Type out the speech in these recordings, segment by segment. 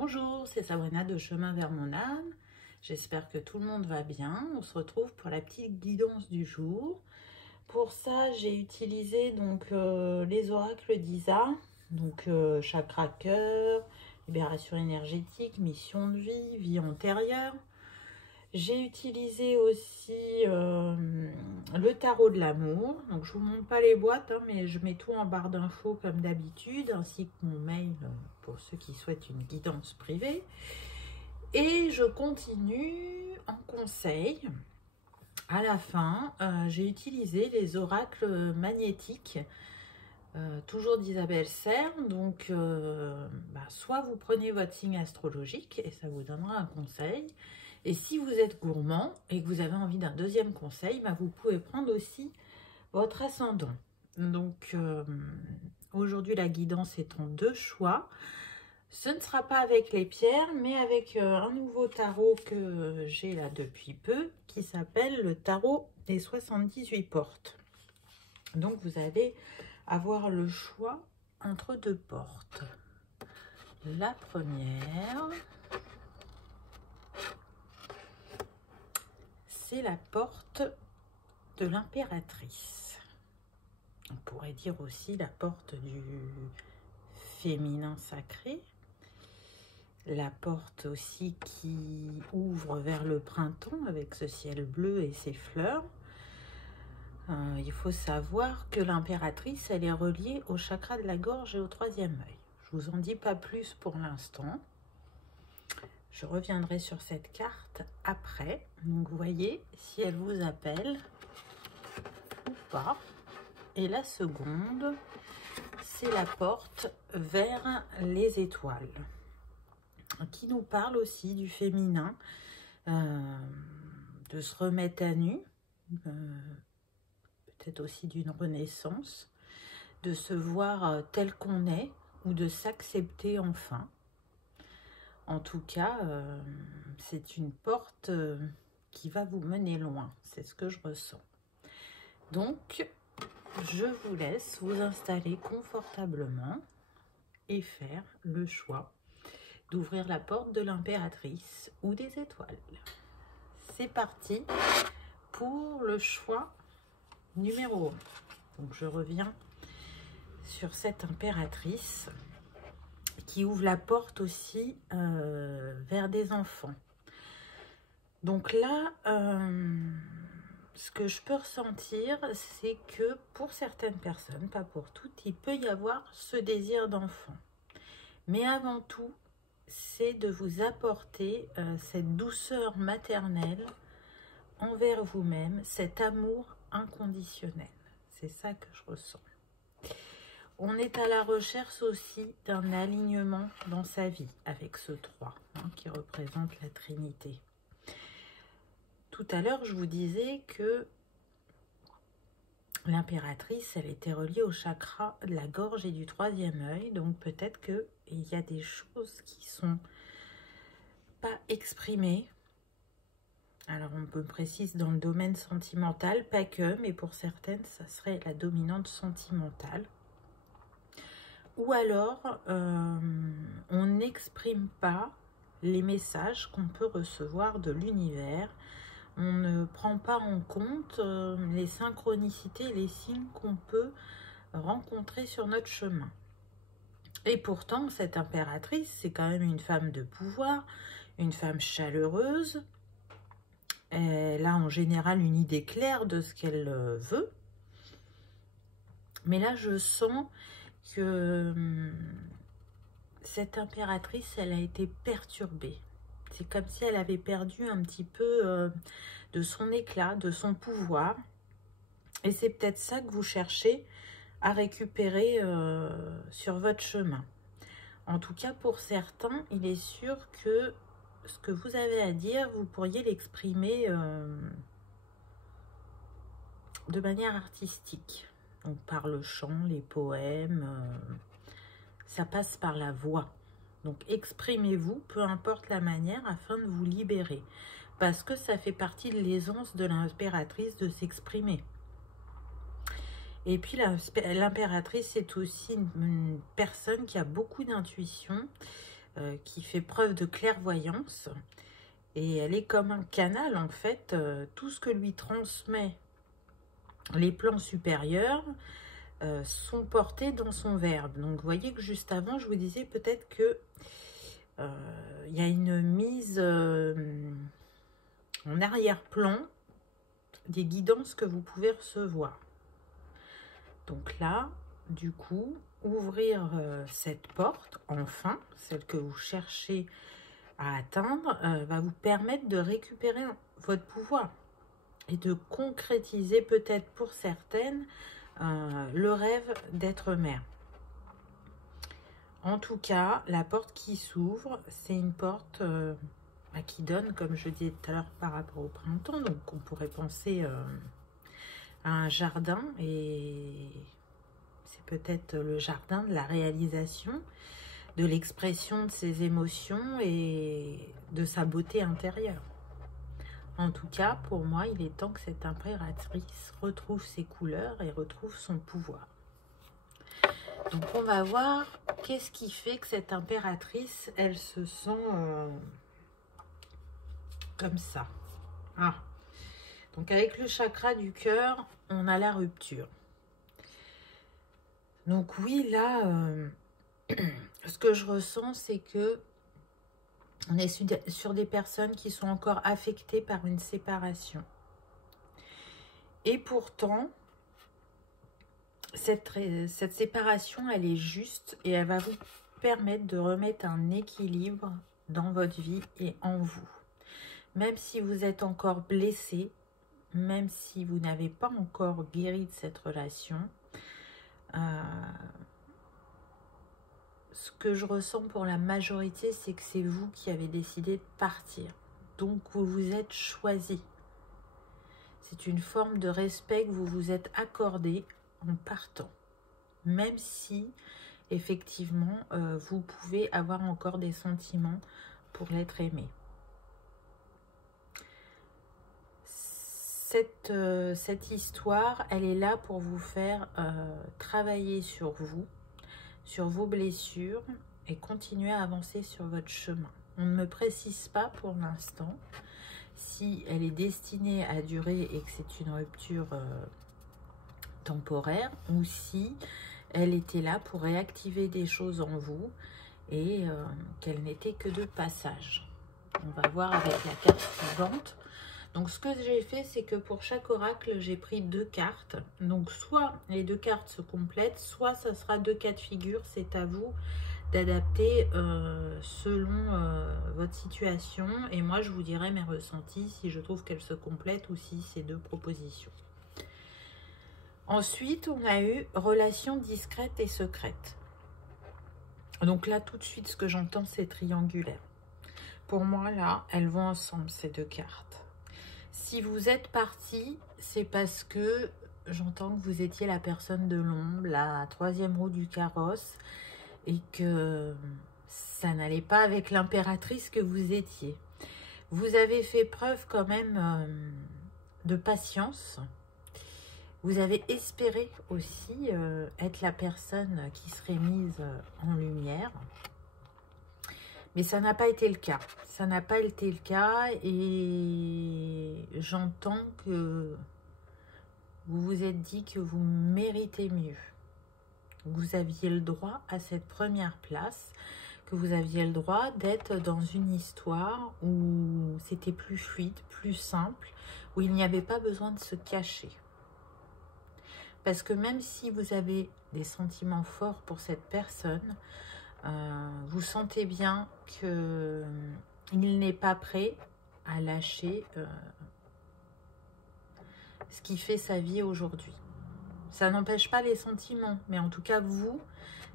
Bonjour, c'est Sabrina de Chemin vers mon âme. J'espère que tout le monde va bien. On se retrouve pour la petite guidance du jour. Pour ça, j'ai utilisé les oracles d'Isa, chakra cœur, libération énergétique, mission de vie, vie antérieure. J'ai utilisé aussi le tarot de l'amour. Donc je vous montre pas les boîtes, mais je mets tout en barre d'infos comme d'habitude, ainsi que mon mail pour ceux qui souhaitent une guidance privée. Et je continue en conseil. À la fin, j'ai utilisé les oracles magnétiques, toujours d'Isabelle Serre. Donc, soit vous prenez votre signe astrologique et ça vous donnera un conseil. Et si vous êtes gourmand et que vous avez envie d'un deuxième conseil, vous pouvez prendre aussi votre ascendant. Donc, aujourd'hui, la guidance est en 2 choix. Ce ne sera pas avec les pierres, mais avec un nouveau tarot que j'ai là depuis peu, qui s'appelle le tarot des 78 portes. Donc, vous allez avoir le choix entre 2 portes. La première, c'est la porte de l'impératrice. On pourrait dire aussi la porte du féminin sacré. La porte aussi qui ouvre vers le printemps avec ce ciel bleu et ses fleurs. Il faut savoir que l'impératrice, elle est reliée au chakra de la gorge et au 3e œil. Je vous en dis pas plus pour l'instant. Je reviendrai sur cette carte après. Donc, vous voyez si elle vous appelle ou pas. Et la seconde, c'est la porte vers les étoiles, qui nous parle aussi du féminin, de se remettre à nu, peut-être aussi d'une renaissance, de se voir tel qu'on est ou de s'accepter enfin. En tout cas, c'est une porte qui va vous mener loin, c'est ce que je ressens. Donc, je vous laisse vous installer confortablement et faire le choix d'ouvrir la porte de l'impératrice ou des étoiles. C'est parti pour le choix numéro 1. Donc je reviens sur cette impératrice qui ouvre la porte aussi vers des enfants. Donc là, ce que je peux ressentir, c'est que pour certaines personnes, pas pour toutes, il peut y avoir ce désir d'enfant. Mais avant tout, c'est de vous apporter cette douceur maternelle envers vous-même, cet amour inconditionnel. C'est ça que je ressens. On est à la recherche aussi d'un alignement dans sa vie avec ce 3 qui représente la Trinité. Tout à l'heure, je vous disais que l'impératrice, elle était reliée au chakra de la gorge et du 3e œil. Donc peut-être qu'il y a des choses qui sont pas exprimées. Alors on peut préciser dans le domaine sentimental, pas que, mais pour certaines, ça serait la dominante sentimentale. Ou alors, on n'exprime pas les messages qu'on peut recevoir de l'univers. On ne prend pas en compte les synchronicités, les signes qu'on peut rencontrer sur notre chemin. Et pourtant, cette impératrice, c'est quand même une femme de pouvoir, une femme chaleureuse. Elle a en général une idée claire de ce qu'elle veut. Mais là, je sens que cette impératrice, elle a été perturbée. C'est comme si elle avait perdu un petit peu de son éclat, de son pouvoir. Et c'est peut-être ça que vous cherchez à récupérer sur votre chemin. En tout cas, pour certains, il est sûr que ce que vous avez à dire, vous pourriez l'exprimer de manière artistique. Donc par le chant, les poèmes, ça passe par la voix. Donc exprimez-vous, peu importe la manière, afin de vous libérer. Parce que ça fait partie de l'aisance de l'impératrice de s'exprimer. Et puis l'impératrice, c'est aussi une personne qui a beaucoup d'intuition, qui fait preuve de clairvoyance. Et elle est comme un canal, en fait. Tout ce que lui transmet les plans supérieurs sont portés dans son verbe. Donc, vous voyez que juste avant, je vous disais peut-être que il y a une mise en arrière-plan des guidances que vous pouvez recevoir. Donc là, du coup, ouvrir cette porte, enfin, celle que vous cherchez à atteindre, va vous permettre de récupérer votre pouvoir et de concrétiser peut-être pour certaines le rêve d'être mère. En tout cas, la porte qui s'ouvre, c'est une porte qui donne, comme je disais tout à l'heure, par rapport au printemps. Donc, on pourrait penser à un jardin, et c'est peut-être le jardin de la réalisation, de l'expression de ses émotions et de sa beauté intérieure. En tout cas, pour moi, il est temps que cette impératrice retrouve ses couleurs et retrouve son pouvoir. Donc, on va voir qu'est-ce qui fait que cette impératrice, elle se sent comme ça. Ah. Donc, avec le chakra du cœur, on a la rupture. Donc, oui, là, ce que je ressens, c'est que on est sur des personnes qui sont encore affectées par une séparation. Et pourtant, cette séparation, elle est juste et elle va vous permettre de remettre un équilibre dans votre vie et en vous. Même si vous êtes encore blessé, même si vous n'avez pas encore guéri de cette relation, ce que je ressens pour la majorité, c'est que c'est vous qui avez décidé de partir. Donc, vous vous êtes choisi. C'est une forme de respect que vous vous êtes accordé en partant. Même si, effectivement, vous pouvez avoir encore des sentiments pour l'être aimé. Cette histoire, elle est là pour vous faire travailler sur vous, sur vos blessures et continuer à avancer sur votre chemin. On ne me précise pas pour l'instant si elle est destinée à durer et que c'est une rupture temporaire ou si elle était là pour réactiver des choses en vous et qu'elle n'était que de passage. On va voir avec la carte suivante. Donc, ce que j'ai fait, c'est que pour chaque oracle, j'ai pris 2 cartes. Donc, soit les 2 cartes se complètent, soit ça sera 2 cas de figure. C'est à vous d'adapter selon votre situation. Et moi, je vous dirai mes ressentis si je trouve qu'elles se complètent ou si c'est 2 propositions. Ensuite, on a eu relations discrètes et secrètes. Donc là, tout de suite, ce que j'entends, c'est triangulaire. Pour moi, là, elles vont ensemble, ces 2 cartes. Si vous êtes parti, c'est parce que j'entends que vous étiez la personne de l'ombre, la 3e roue du carrosse, et que ça n'allait pas avec l'impératrice que vous étiez. Vous avez fait preuve quand même de patience. Vous avez espéré aussi être la personne qui serait mise en lumière. Mais ça n'a pas été le cas. Ça n'a pas été le cas et j'entends que vous vous êtes dit que vous méritez mieux. Vous aviez le droit à cette première place, que vous aviez le droit d'être dans une histoire où c'était plus fluide, plus simple, où il n'y avait pas besoin de se cacher. Parce que même si vous avez des sentiments forts pour cette personne, vous sentez bien qu'il n'est pas prêt à lâcher ce qui fait sa vie aujourd'hui. Ça n'empêche pas les sentiments, mais en tout cas, vous,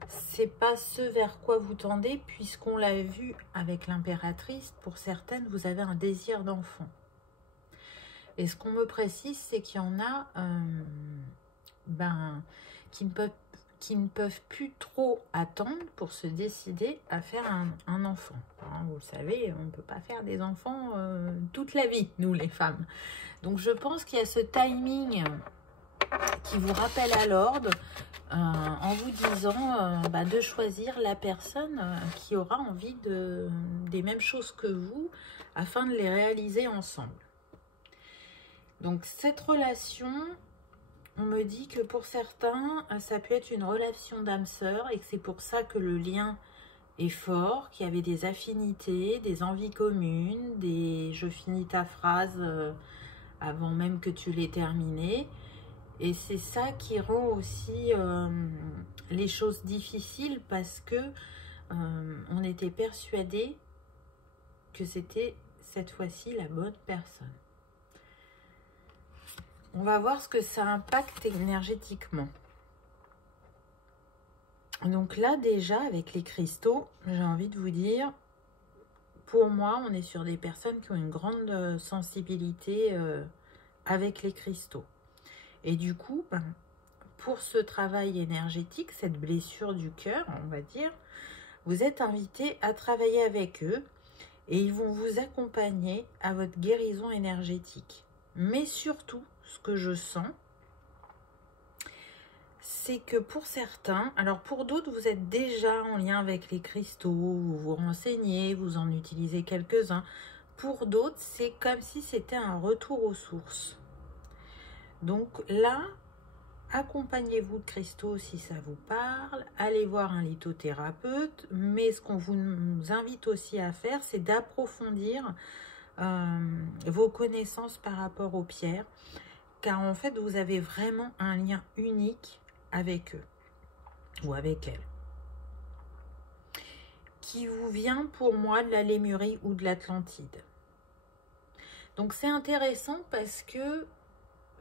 c'est pas ce vers quoi vous tendez, puisqu'on l'a vu avec l'impératrice. Pour certaines, vous avez un désir d'enfant. Et ce qu'on me précise, c'est qu'il y en a qui ne peuvent plus trop attendre pour se décider à faire un enfant. Hein, vous le savez, on ne peut pas faire des enfants toute la vie, nous les femmes. Donc je pense qu'il y a ce timing qui vous rappelle à l'ordre en vous disant de choisir la personne qui aura envie des mêmes choses que vous afin de les réaliser ensemble. Donc cette relation, on me dit que pour certains, ça peut être une relation d'âme sœur et que c'est pour ça que le lien est fort, qu'il y avait des affinités, des envies communes, je finis ta phrase avant même que tu l'aies terminée. Et c'est ça qui rend aussi les choses difficiles parce que on était persuadé que c'était cette fois-ci la bonne personne. On va voir ce que ça impacte énergétiquement. Donc là, déjà, avec les cristaux, j'ai envie de vous dire, pour moi, on est sur des personnes qui ont une grande sensibilité avec les cristaux. Et du coup, pour ce travail énergétique, cette blessure du cœur, on va dire, vous êtes invité à travailler avec eux et ils vont vous accompagner à votre guérison énergétique. Mais surtout, ce que je sens, c'est que pour certains, alors pour d'autres, vous êtes déjà en lien avec les cristaux, vous vous renseignez, vous en utilisez quelques-uns. Pour d'autres, c'est comme si c'était un retour aux sources. Donc là, accompagnez-vous de cristaux si ça vous parle, allez voir un lithothérapeute, mais ce qu'on vous invite aussi à faire, c'est d'approfondir vos connaissances par rapport aux pierres, car en fait, vous avez vraiment un lien unique avec eux ou avec elles, qui vous vient pour moi de la Lémurie ou de l'Atlantide. Donc c'est intéressant parce que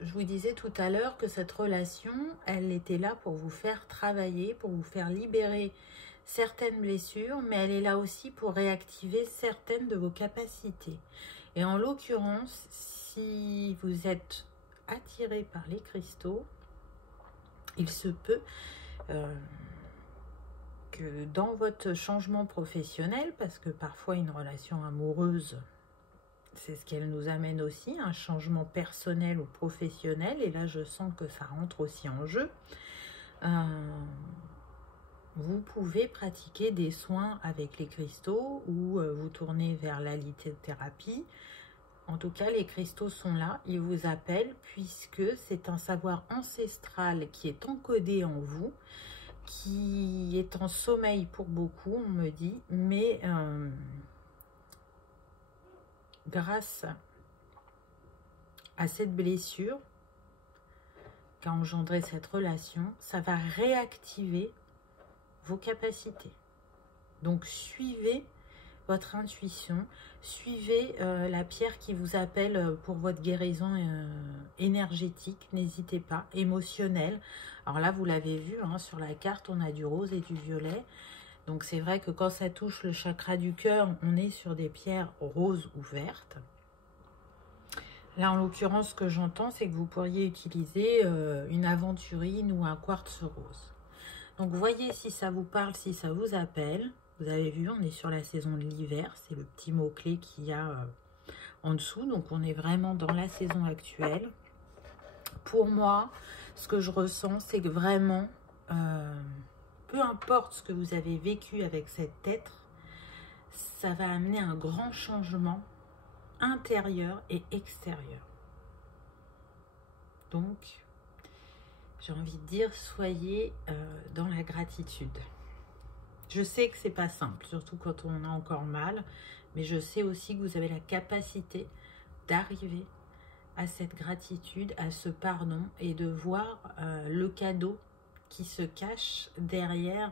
je vous disais tout à l'heure que cette relation, elle était là pour vous faire travailler, pour vous faire libérer certaines blessures, mais elle est là aussi pour réactiver certaines de vos capacités. Et en l'occurrence, si vous êtes attiré par les cristaux, il se peut que dans votre changement professionnel, parce que parfois une relation amoureuse, c'est ce qu'elle nous amène aussi, un changement personnel ou professionnel, et là je sens que ça rentre aussi en jeu, vous pouvez pratiquer des soins avec les cristaux ou vous tourner vers la lithothérapie. En tout cas, les cristaux sont là, ils vous appellent puisque c'est un savoir ancestral qui est encodé en vous, qui est en sommeil pour beaucoup, on me dit, mais grâce à cette blessure qu'a engendré cette relation, ça va réactiver vos capacités. Donc suivez votre intuition, suivez la pierre qui vous appelle pour votre guérison énergétique, n'hésitez pas, émotionnelle. Alors là, vous l'avez vu, hein, sur la carte, on a du rose et du violet. Donc c'est vrai que quand ça touche le chakra du cœur, on est sur des pierres roses ou vertes. Là, en l'occurrence, ce que j'entends, c'est que vous pourriez utiliser une aventurine ou un quartz rose. Donc voyez si ça vous parle, si ça vous appelle. Vous avez vu, on est sur la saison de l'hiver, c'est le petit mot-clé qu'il y a en dessous. Donc on est vraiment dans la saison actuelle. Pour moi, ce que je ressens, c'est que vraiment, peu importe ce que vous avez vécu avec cet être, ça va amener un grand changement intérieur et extérieur. Donc, j'ai envie de dire, soyez dans la gratitude. Je sais que c'est pas simple, surtout quand on a encore mal, mais je sais aussi que vous avez la capacité d'arriver à cette gratitude, à ce pardon et de voir le cadeau qui se cache derrière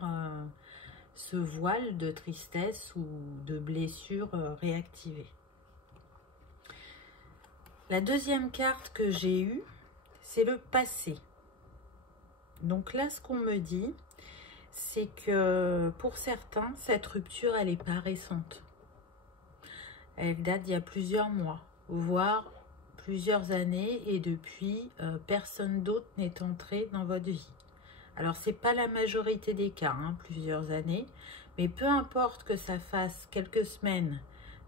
ce voile de tristesse ou de blessure réactivée. La deuxième carte que j'ai eue, c'est le passé. Donc là, ce qu'on me dit, c'est que pour certains, cette rupture, elle n'est pas récente. Elle date d'il y a plusieurs mois, voire plusieurs années, et depuis, personne d'autre n'est entré dans votre vie. Alors, ce n'est pas la majorité des cas, hein, plusieurs années, mais peu importe que ça fasse quelques semaines,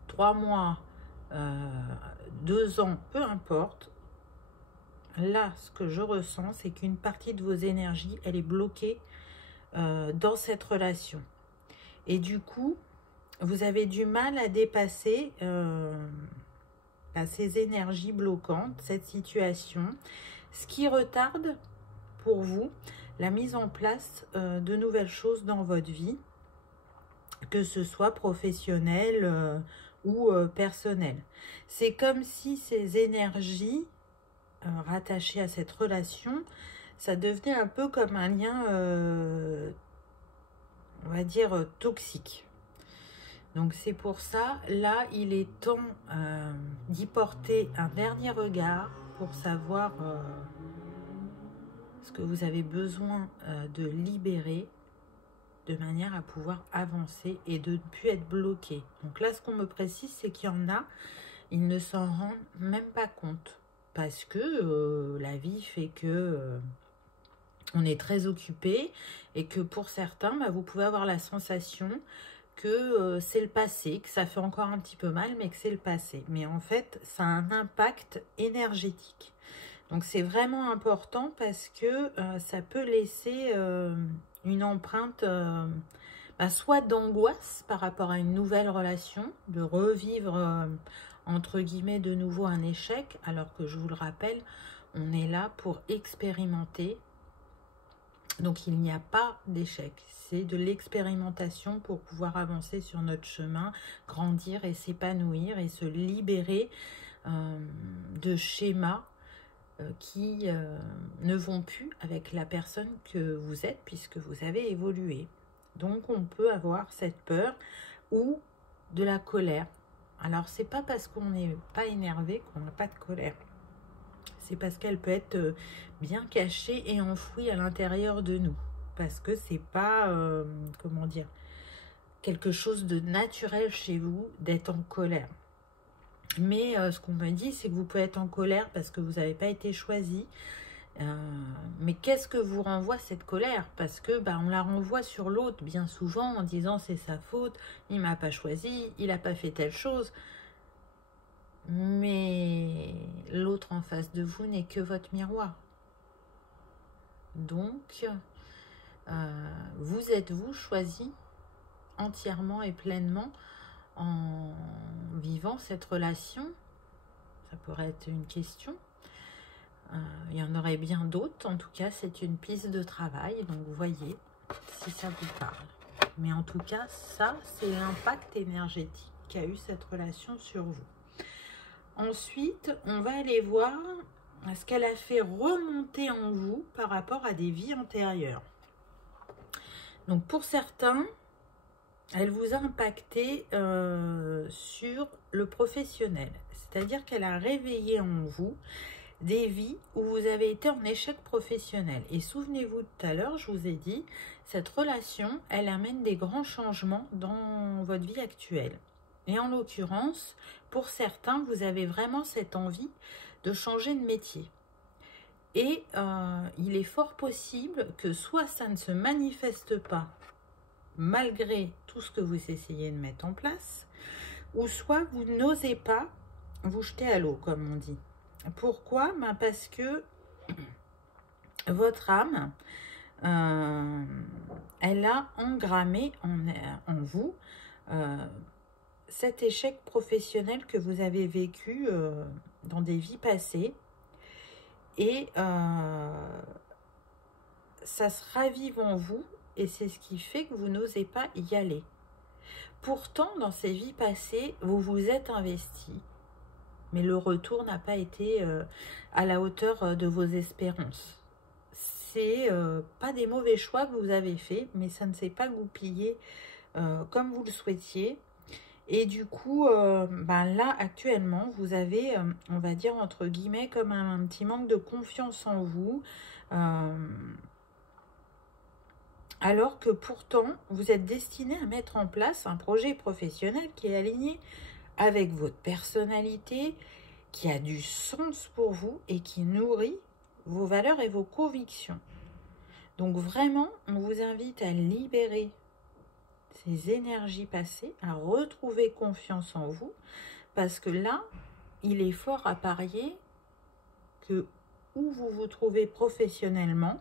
3 mois, 2 ans, peu importe, là, ce que je ressens, c'est qu'une partie de vos énergies, elle est bloquée dans cette relation. Et du coup, vous avez du mal à dépasser ces énergies bloquantes, cette situation, ce qui retarde pour vous la mise en place de nouvelles choses dans votre vie, que ce soit professionnel ou personnel. C'est comme si ces énergies rattachées à cette relation, ça devenait un peu comme un lien, on va dire, toxique. Donc c'est pour ça, là, il est temps d'y porter un dernier regard pour savoir ce que vous avez besoin de libérer de manière à pouvoir avancer et de ne plus être bloqué. Donc là, ce qu'on me précise, c'est qu'il y en a, ils ne s'en rendent même pas compte parce que la vie fait que on est très occupé et que pour certains, vous pouvez avoir la sensation que c'est le passé, que ça fait encore un petit peu mal, mais que c'est le passé. Mais en fait, ça a un impact énergétique. Donc c'est vraiment important parce que ça peut laisser une empreinte soit d'angoisse par rapport à une nouvelle relation, de revivre entre guillemets de nouveau un échec, alors que je vous le rappelle, on est là pour expérimenter. Donc il n'y a pas d'échec, c'est de l'expérimentation pour pouvoir avancer sur notre chemin, grandir et s'épanouir et se libérer de schémas qui ne vont plus avec la personne que vous êtes puisque vous avez évolué. Donc on peut avoir cette peur ou de la colère. Alors c'est pas parce qu'on n'est pas énervé qu'on n'a pas de colère. C'est parce qu'elle peut être bien cachée et enfouie à l'intérieur de nous. Parce que c'est pas, comment dire, quelque chose de naturel chez vous d'être en colère. Mais ce qu'on me dit, c'est que vous pouvez être en colère parce que vous n'avez pas été choisi. Mais qu'est-ce que vous renvoie cette colère? Parce que on la renvoie sur l'autre bien souvent en disant c'est sa faute, il m'a pas choisi, il n'a pas fait telle chose. Mais l'autre en face de vous n'est que votre miroir. Donc, vous êtes-vous choisi entièrement et pleinement en vivant cette relation? Ça pourrait être une question. Il y en aurait bien d'autres. En tout cas, c'est une piste de travail. Donc, vous voyez si ça vous parle. Mais en tout cas, ça, c'est l'impact énergétique qu'a eu cette relation sur vous. Ensuite, on va aller voir ce qu'elle a fait remonter en vous par rapport à des vies antérieures. Donc, pour certains, elle vous a impacté sur le professionnel. C'est-à-dire qu'elle a réveillé en vous des vies où vous avez été en échec professionnel. Et souvenez-vous, tout à l'heure, je vous ai dit, cette relation, elle amène des grands changements dans votre vie actuelle. Et en l'occurrence, pour certains, vous avez vraiment cette envie de changer de métier. Et il est fort possible que soit ça ne se manifeste pas malgré tout ce que vous essayez de mettre en place, ou soit vous n'osez pas vous jeter à l'eau, comme on dit. Pourquoi? Parce que votre âme, elle a engrammé en vous cet échec professionnel que vous avez vécu dans des vies passées. Et ça se ravive en vous et c'est ce qui fait que vous n'osez pas y aller. Pourtant, dans ces vies passées, vous vous êtes investi. Mais le retour n'a pas été à la hauteur de vos espérances. C'est pas des mauvais choix que vous avez faits, mais ça ne s'est pas goupillé comme vous le souhaitiez. Et du coup, là, actuellement, vous avez, on va dire, entre guillemets, comme un petit manque de confiance en vous. Alors que pourtant, vous êtes destiné à mettre en place un projet professionnel qui est aligné avec votre personnalité, qui a du sens pour vous et qui nourrit vos valeurs et vos convictions. Donc vraiment, on vous invite à libérer ces énergies passées, à retrouver confiance en vous, parce que là, il est fort à parier que où vous vous trouvez professionnellement,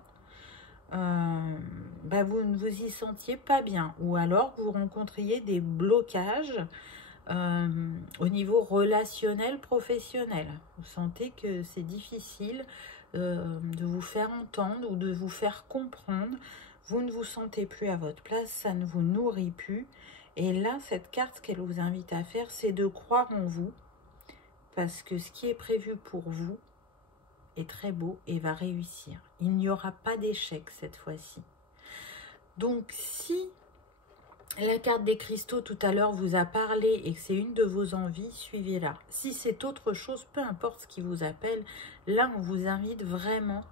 vous ne vous y sentiez pas bien, ou alors vous rencontriez des blocages au niveau relationnel, professionnel. Vous sentez que c'est difficile de vous faire entendre ou de vous faire comprendre. Vous ne vous sentez plus à votre place, ça ne vous nourrit plus. Et là, cette carte, ce qu'elle vous invite à faire, c'est de croire en vous, parce que ce qui est prévu pour vous est très beau et va réussir. Il n'y aura pas d'échec cette fois-ci. Donc, si la carte des cristaux tout à l'heure vous a parlé et que c'est une de vos envies, suivez-la. Si c'est autre chose, peu importe ce qui vous appelle, là, on vous invite vraiment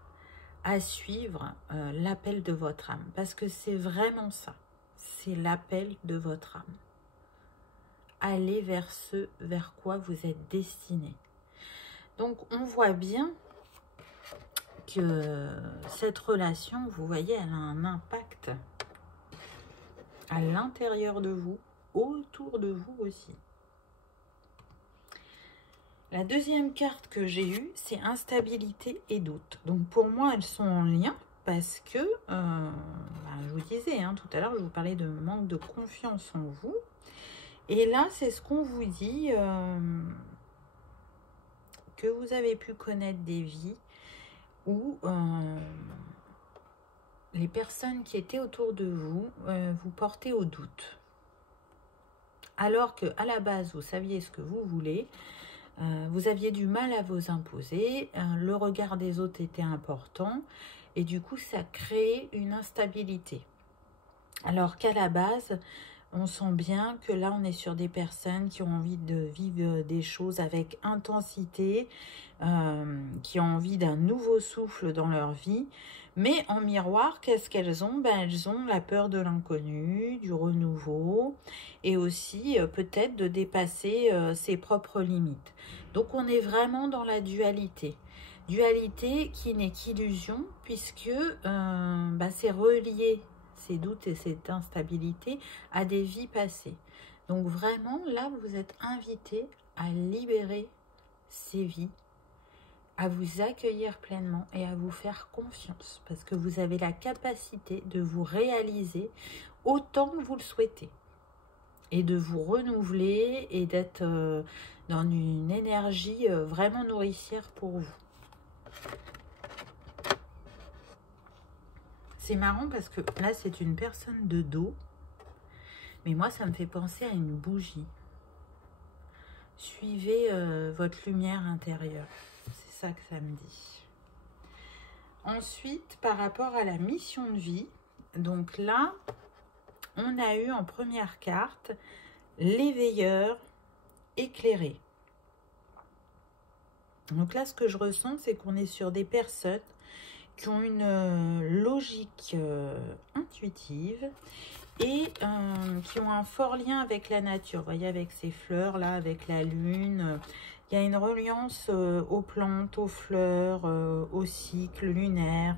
à suivre l'appel de votre âme, parce que c'est vraiment ça. C'est l'appel de votre âme. Allez vers ce vers quoi vous êtes destiné. Donc, on voit bien que cette relation, vous voyez, elle a un impact à l'intérieur de vous, autour de vous aussi. La deuxième carte que j'ai eue, c'est instabilité et doute. Donc, pour moi, elles sont en lien parce que, je vous disais, tout à l'heure, je vous parlais de manque de confiance en vous. Et là, c'est ce qu'on vous dit, que vous avez pu connaître des vies où les personnes qui étaient autour de vous vous portaient au doute. Alors qu'à la base, vous saviez ce que vous voulez, vous aviez du mal à vous imposer, le regard des autres était important, et du coup, ça crée une instabilité. Alors qu'à la base, on sent bien que là, on est sur des personnes qui ont envie de vivre des choses avec intensité, qui ont envie d'un nouveau souffle dans leur vie. Mais en miroir, qu'est-ce qu'elles ont? Elles ont la peur de l'inconnu, du renouveau, et aussi peut-être de dépasser ses propres limites. Donc, on est vraiment dans la dualité. Dualité qui n'est qu'illusion, puisque c'est relié, ces doutes et cette instabilité, à des vies passées. Donc vraiment, là, vous êtes invité à libérer ces vies, à vous accueillir pleinement et à vous faire confiance, parce que vous avez la capacité de vous réaliser autant que vous le souhaitez, et de vous renouveler et d'être dans une énergie vraiment nourricière pour vous. C'est marrant parce que là, c'est une personne de dos, mais moi, ça me fait penser à une bougie. Suivez votre lumière intérieure. C'est ça que ça me dit. Ensuite, par rapport à la mission de vie, donc là, on a eu en première carte l'éveilleur éclairé. Donc là, ce que je ressens, c'est qu'on est sur des personnes qui ont une logique intuitive et qui ont un fort lien avec la nature. Vous voyez, avec ces fleurs là, avec la lune, il y a une reliance aux plantes, aux fleurs, au cycle lunaire.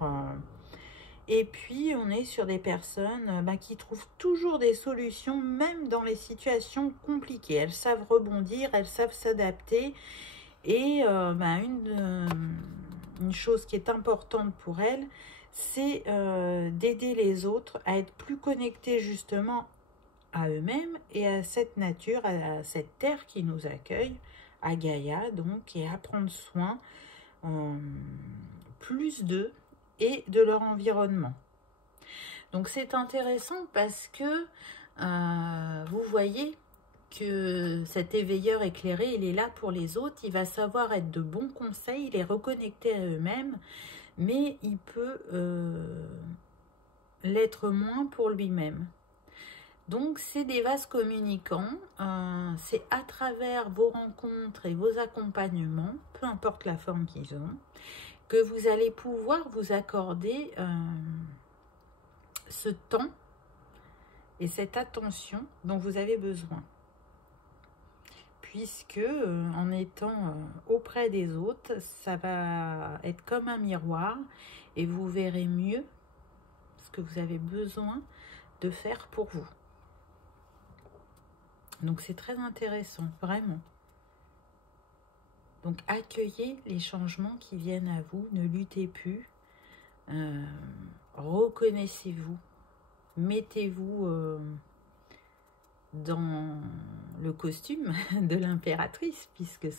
Et puis, on est sur des personnes qui trouvent toujours des solutions, même dans les situations compliquées. Elles savent rebondir, elles savent s'adapter. Et une chose qui est importante pour elles, c'est d'aider les autres à être plus connectés justement à eux-mêmes et à cette nature, à cette terre qui nous accueille, à Gaïa donc, et à prendre soin plus d'eux et de leur environnement. Donc c'est intéressant parce que vous voyez que cet éveilleur éclairé, il est là pour les autres, il va savoir être de bons conseils, il est reconnecté à eux-mêmes, mais il peut l'être moins pour lui-même. Donc, c'est des vases communicants, c'est à travers vos rencontres et vos accompagnements, peu importe la forme qu'ils ont, que vous allez pouvoir vous accorder ce temps et cette attention dont vous avez besoin. Puisque en étant auprès des autres, ça va être comme un miroir et vous verrez mieux ce que vous avez besoin de faire pour vous. Donc c'est très intéressant, vraiment. Donc accueillez les changements qui viennent à vous, ne luttez plus, reconnaissez-vous, mettez-vous dans le costume de l'impératrice, puisque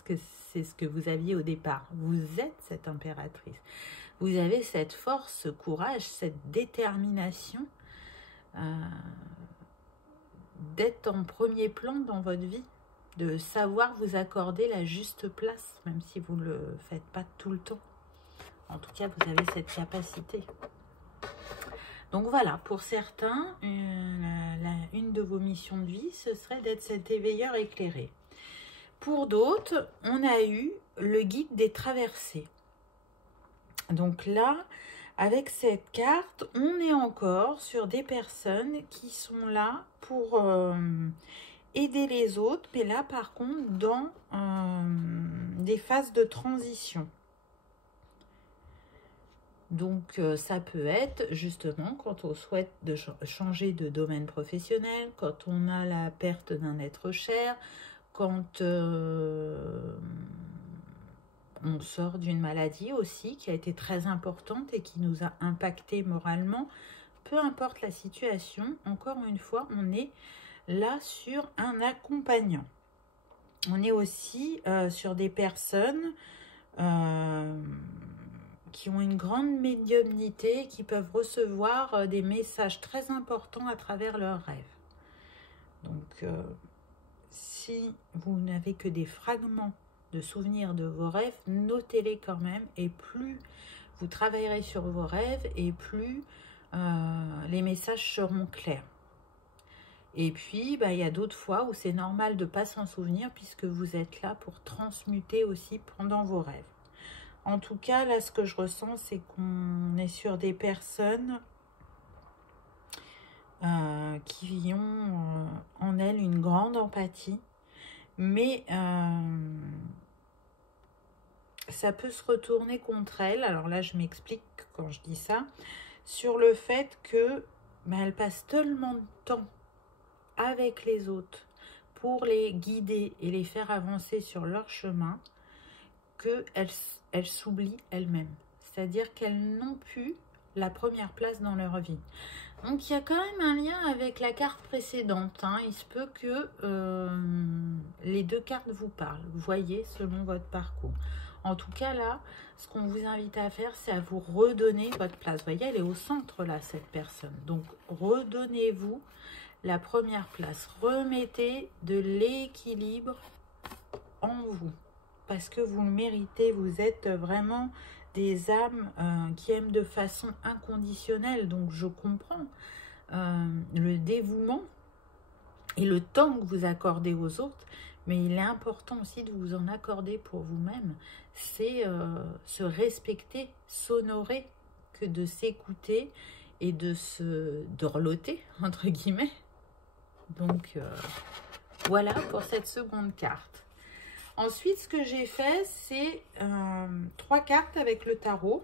c'est ce que vous aviez au départ. Vous êtes cette impératrice. Vous avez cette force, ce courage, cette détermination d'être en premier plan dans votre vie, de savoir vous accorder la juste place, même si vous ne le faites pas tout le temps. En tout cas, vous avez cette capacité. Donc voilà, pour certains, une de vos missions de vie, ce serait d'être cet éveilleur éclairé. Pour d'autres, on a eu le guide des traversées. Donc là, avec cette carte, on est encore sur des personnes qui sont là pour aider les autres, mais là par contre dans des phases de transition. Donc ça peut être justement quand on souhaite changer de domaine professionnel, quand on a la perte d'un être cher, quand on sort d'une maladie aussi qui a été très importante et qui nous a impacté moralement. Peu importe la situation, encore une fois, on est là sur un accompagnant. On est aussi sur des personnes qui ont une grande médiumnité, qui peuvent recevoir des messages très importants à travers leurs rêves. Donc, si vous n'avez que des fragments de souvenirs de vos rêves, notez-les quand même, et plus vous travaillerez sur vos rêves, et plus les messages seront clairs. Et puis, il y a d'autres fois où c'est normal de ne pas s'en souvenir, puisque vous êtes là pour transmuter aussi pendant vos rêves. En tout cas, là, ce que je ressens, c'est qu'on est sur des personnes qui ont en elles une grande empathie, mais ça peut se retourner contre elles. Alors là, je m'explique quand je dis ça, sur le fait que elles passent tellement de temps avec les autres pour les guider et les faire avancer sur leur chemin qu'elles s'oublient elles-mêmes. C'est-à-dire qu'elles n'ont plus la première place dans leur vie. Donc il y a quand même un lien avec la carte précédente. Hein. Il se peut que les deux cartes vous parlent. Vous voyez, selon votre parcours. En tout cas là, ce qu'on vous invite à faire, c'est à vous redonner votre place. Vous voyez, elle est au centre là, cette personne. Donc redonnez-vous la première place. Remettez de l'équilibre en vous. Parce que vous le méritez. Vous êtes vraiment des âmes qui aiment de façon inconditionnelle. Donc je comprends le dévouement et le temps que vous accordez aux autres. Mais il est important aussi de vous en accorder pour vous-même. C'est se respecter, s'honorer, que de s'écouter et de se dorloter, entre guillemets. Donc voilà pour cette seconde carte. Ensuite, ce que j'ai fait, c'est 3 cartes avec le tarot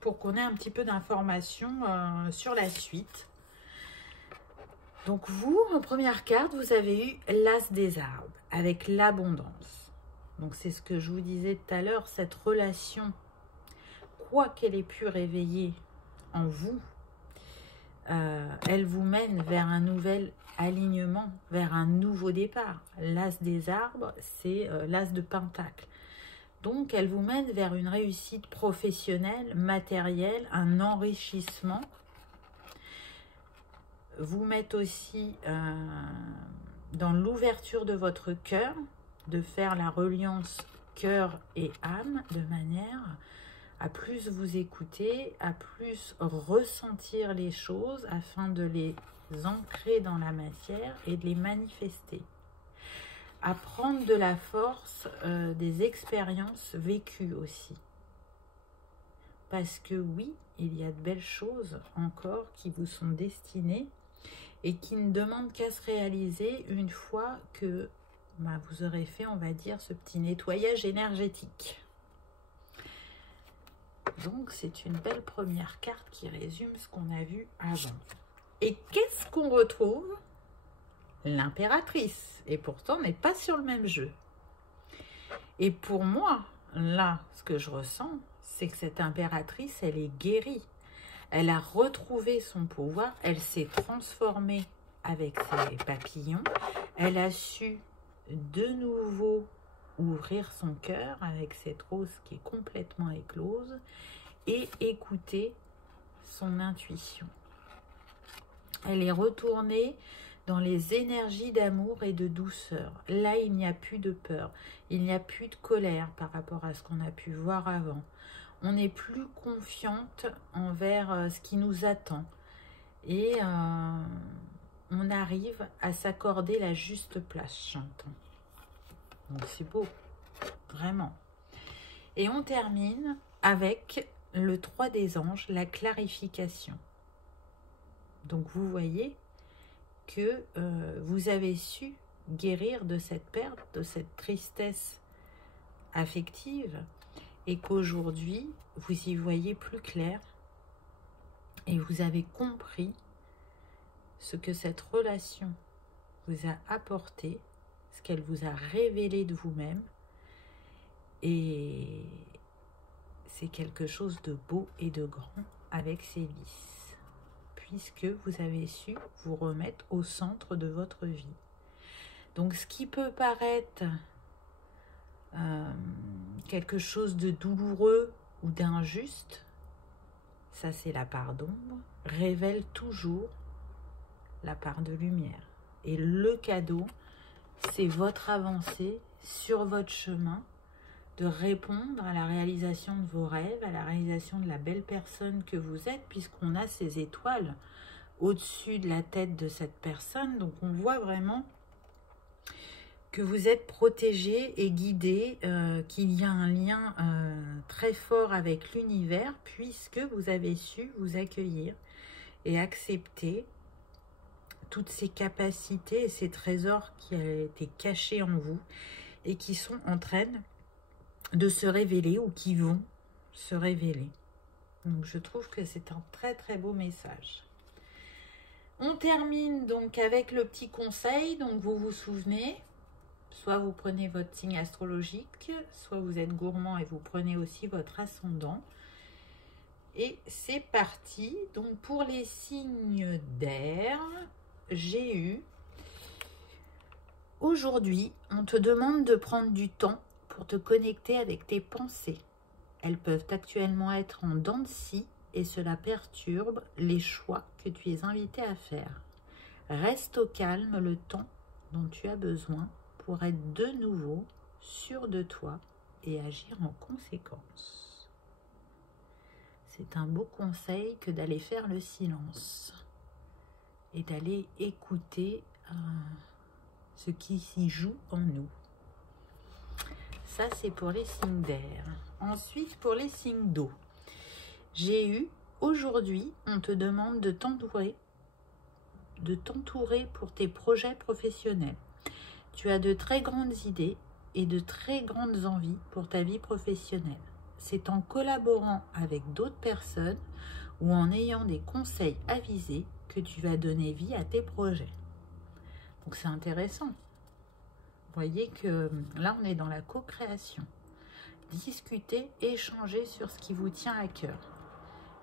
pour qu'on ait un petit peu d'informations sur la suite. Donc vous, en première carte, vous avez eu l'As des arbres avec l'abondance. Donc c'est ce que je vous disais tout à l'heure, cette relation, quoi qu'elle ait pu réveiller en vous, elle vous mène vers un nouvel alignement, vers un nouveau départ. L'As des arbres, c'est l'As de Pentacle. Donc elle vous mène vers une réussite professionnelle, matérielle, un enrichissement. Vous mettez aussi dans l'ouverture de votre cœur, de faire la reliance cœur et âme, de manière à plus vous écouter, à plus ressentir les choses afin de les ancrer dans la matière et de les manifester. À prendre de la force des expériences vécues aussi. Parce que oui, il y a de belles choses encore qui vous sont destinées et qui ne demandent qu'à se réaliser une fois que vous aurez fait, on va dire, ce petit nettoyage énergétique. Donc, c'est une belle première carte qui résume ce qu'on a vu avant. Et qu'est-ce qu'on retrouve? L'impératrice. Et pourtant, on n'est pas sur le même jeu. Et pour moi, là, ce que je ressens, c'est que cette impératrice, elle est guérie. Elle a retrouvé son pouvoir, elle s'est transformée avec ses papillons. Elle a su de nouveau ouvrir son cœur avec cette rose qui est complètement éclose et écouter son intuition. Elle est retournée dans les énergies d'amour et de douceur. Là, il n'y a plus de peur, il n'y a plus de colère par rapport à ce qu'on a pu voir avant. On n'est plus confiante envers ce qui nous attend. Et on arrive à s'accorder la juste place, j'entends. Donc c'est beau, vraiment. Et on termine avec le 3 des anges, la clarification. Donc vous voyez que vous avez su guérir de cette perte, de cette tristesse affective, et qu'aujourd'hui, vous y voyez plus clair et vous avez compris ce que cette relation vous a apporté, ce qu'elle vous a révélé de vous-même, et c'est quelque chose de beau et de grand avec ses vices, puisque vous avez su vous remettre au centre de votre vie. Donc ce qui peut paraître quelque chose de douloureux ou d'injuste, ça c'est la part d'ombre, révèle toujours la part de lumière. Et le cadeau, c'est votre avancée sur votre chemin, de répondre à la réalisation de vos rêves, à la réalisation de la belle personne que vous êtes, puisqu'on a ces étoiles au-dessus de la tête de cette personne. Donc on voit vraiment que vous êtes protégé et guidé, qu'il y a un lien très fort avec l'univers, puisque vous avez su vous accueillir et accepter toutes ces capacités et ces trésors qui étaient cachés en vous et qui sont en train de se révéler ou qui vont se révéler. Donc je trouve que c'est un très très beau message. On termine donc avec le petit conseil. Donc vous vous souvenez, soit vous prenez votre signe astrologique, soit vous êtes gourmand et vous prenez aussi votre ascendant. Et c'est parti. Donc pour les signes d'air, j'ai eu... Aujourd'hui, on te demande de prendre du temps pour te connecter avec tes pensées. Elles peuvent actuellement être en dents de scie et cela perturbe les choix que tu es invité à faire. Reste au calme le temps dont tu as besoin pour être de nouveau sûr de toi et agir en conséquence. C'est un beau conseil que d'aller faire le silence et d'aller écouter ce qui s'y joue en nous. Ça, c'est pour les signes d'air. Ensuite, pour les signes d'eau, j'ai eu, aujourd'hui, on te demande de t'entourer pour tes projets professionnels. Tu as de très grandes idées et de très grandes envies pour ta vie professionnelle. C'est en collaborant avec d'autres personnes ou en ayant des conseils avisés que tu vas donner vie à tes projets. Donc c'est intéressant. Vous voyez que là, on est dans la co-création. Discutez, échangez sur ce qui vous tient à cœur.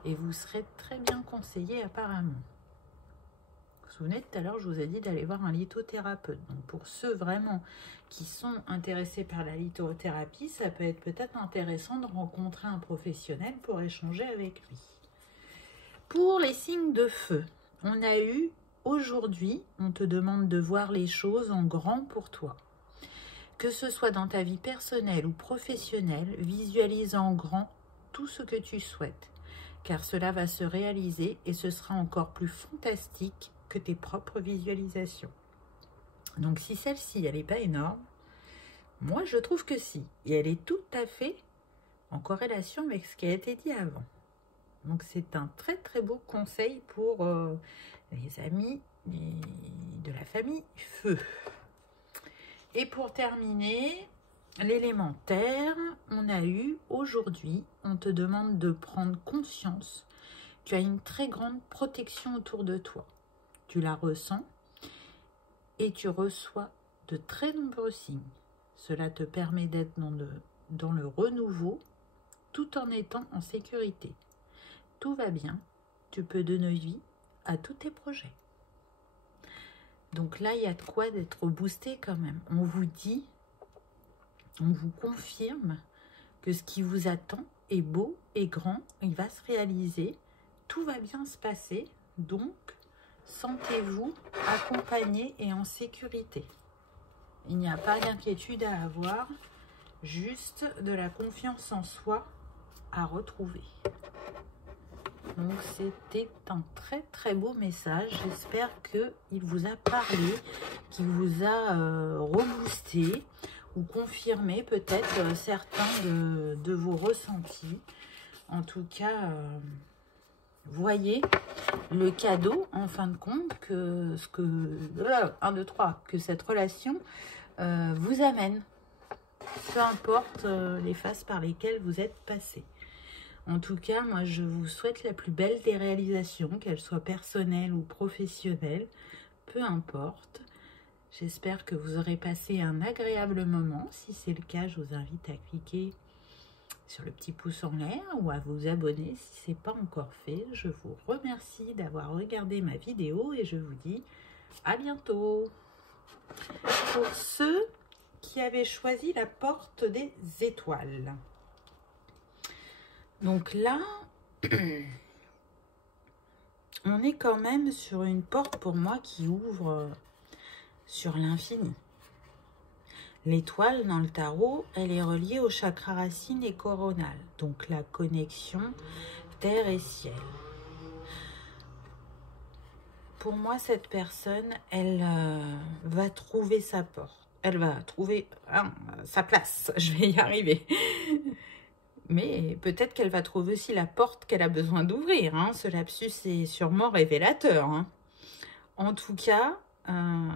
Et vous serez très bien conseillé apparemment. Vous vous souvenez, tout à l'heure, je vous ai dit d'aller voir un lithothérapeute. Donc pour ceux vraiment qui sont intéressés par la lithothérapie, ça peut être peut-être intéressant de rencontrer un professionnel pour échanger avec lui. Pour les signes de feu, on a eu aujourd'hui, on te demande de voir les choses en grand pour toi. Que ce soit dans ta vie personnelle ou professionnelle, visualise en grand tout ce que tu souhaites, car cela va se réaliser et ce sera encore plus fantastique que tes propres visualisations. Donc si celle-ci, elle n'est pas énorme, moi je trouve que si, et elle est tout à fait en corrélation avec ce qui a été dit avant. Donc c'est un très très beau conseil pour les amis de la famille feu. Et pour terminer, l'élémentaire, on a eu aujourd'hui, on te demande de prendre conscience. Tu as une très grande protection autour de toi. Tu la ressens et tu reçois de très nombreux signes. Cela te permet d'être dans le renouveau tout en étant en sécurité. Tout va bien, tu peux donner vie à tous tes projets. Donc là, il y a de quoi d'être boosté quand même. On vous dit, on vous confirme que ce qui vous attend est beau et grand, il va se réaliser, tout va bien se passer, donc sentez-vous accompagné et en sécurité. Il n'y a pas d'inquiétude à avoir, juste de la confiance en soi à retrouver. Donc c'était un très très beau message. J'espère qu'il vous a parlé, qu'il vous a reboosté ou confirmé peut-être certains de vos ressentis. En tout cas, voyez le cadeau en fin de compte que que cette relation vous amène. Peu importe les phases par lesquelles vous êtes passé. En tout cas, moi, je vous souhaite la plus belle des réalisations, qu'elles soient personnelles ou professionnelles, peu importe. J'espère que vous aurez passé un agréable moment. Si c'est le cas, je vous invite à cliquer sur le petit pouce en l'air ou à vous abonner si ce n'est pas encore fait. Je vous remercie d'avoir regardé ma vidéo et je vous dis à bientôt. Pour ceux qui avaient choisi la porte des étoiles. Donc là, on est quand même sur une porte pour moi qui ouvre sur l'infini. L'étoile dans le tarot, elle est reliée au chakra racine et coronal. Donc la connexion terre et ciel. Pour moi, cette personne, elle va trouver sa porte. Elle va trouver sa place. Je vais y arriver. Mais peut-être qu'elle va trouver aussi la porte qu'elle a besoin d'ouvrir. Hein. Ce lapsus est sûrement révélateur. Hein. En tout cas,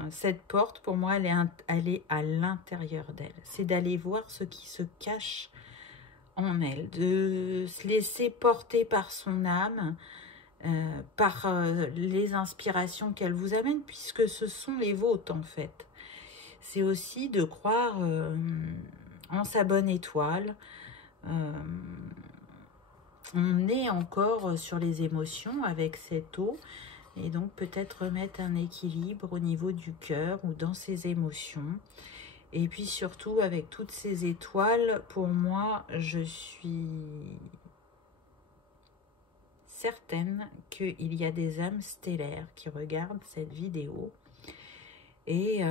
cette porte, pour moi, elle est à l'intérieur d'elle. C'est d'aller voir ce qui se cache en elle, de se laisser porter par son âme, par les inspirations qu'elle vous amène, puisque ce sont les vôtres, en fait. C'est aussi de croire en sa bonne étoile. On est encore sur les émotions avec cette eau et donc peut-être remettre un équilibre au niveau du cœur ou dans ses émotions. Et puis surtout avec toutes ces étoiles, pour moi, je suis certaine qu'il y a des âmes stellaires qui regardent cette vidéo et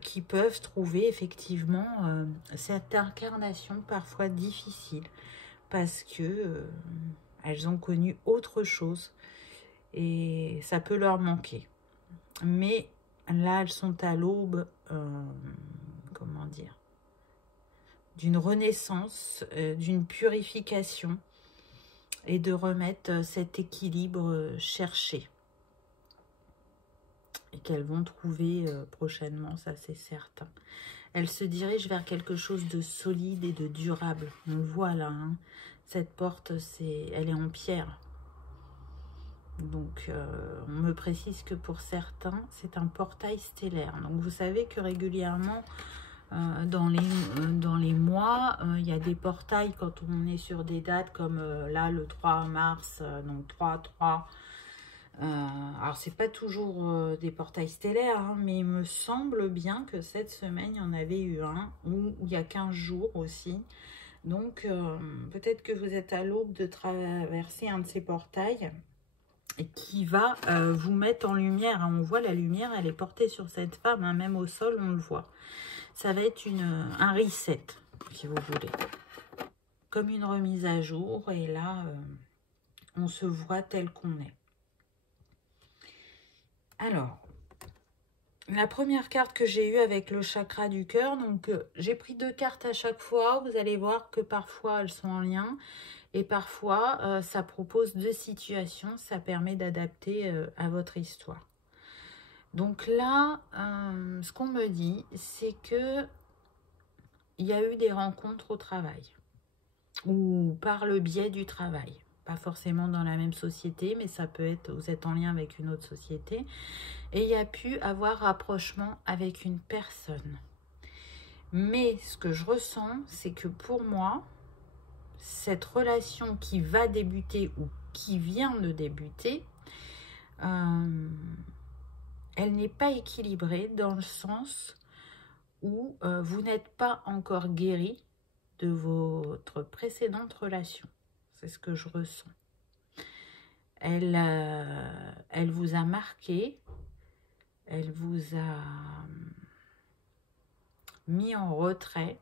qui peuvent trouver effectivement cette incarnation parfois difficile parce que elles ont connu autre chose et ça peut leur manquer. Mais là, elles sont à l'aube, comment dire, d'une renaissance, d'une purification et de remettre cet équilibre cherché. Et qu'elles vont trouver prochainement, ça c'est certain. Elles se dirigent vers quelque chose de solide et de durable. On le voit là, hein. Cette porte, elle est en pierre. Donc, on me précise que pour certains, c'est un portail stellaire. Donc, vous savez que régulièrement, dans les mois, il y a des portails quand on est sur des dates comme là, le 3 mars, donc 3-3. Alors, c'est pas toujours des portails stellaires, hein, mais il me semble bien que cette semaine, il y en avait eu un, où il y a 15 jours aussi. Donc, peut-être que vous êtes à l'aube de traverser un de ces portails et qui va vous mettre en lumière. Hein. On voit la lumière, elle est portée sur cette femme, hein, même au sol, on le voit. Ça va être un reset, si vous voulez. Comme une remise à jour, et là, on se voit tel qu'on est. Alors, la première carte que j'ai eue avec le chakra du cœur, donc j'ai pris 2 cartes à chaque fois. Vous allez voir que parfois elles sont en lien et parfois ça propose 2 situations. Ça permet d'adapter à votre histoire. Donc là, ce qu'on me dit, c'est que il y a eu des rencontres au travail ou par le biais du travail. Pas forcément dans la même société, mais ça peut être, vous êtes en lien avec une autre société. Et il y a pu avoir rapprochement avec une personne. Mais ce que je ressens, c'est que pour moi, cette relation qui va débuter ou qui vient de débuter, elle n'est pas équilibrée dans le sens où vous n'êtes pas encore guéri de votre précédente relation. C'est ce que je ressens. Elle vous a marqué, elle vous a mis en retrait.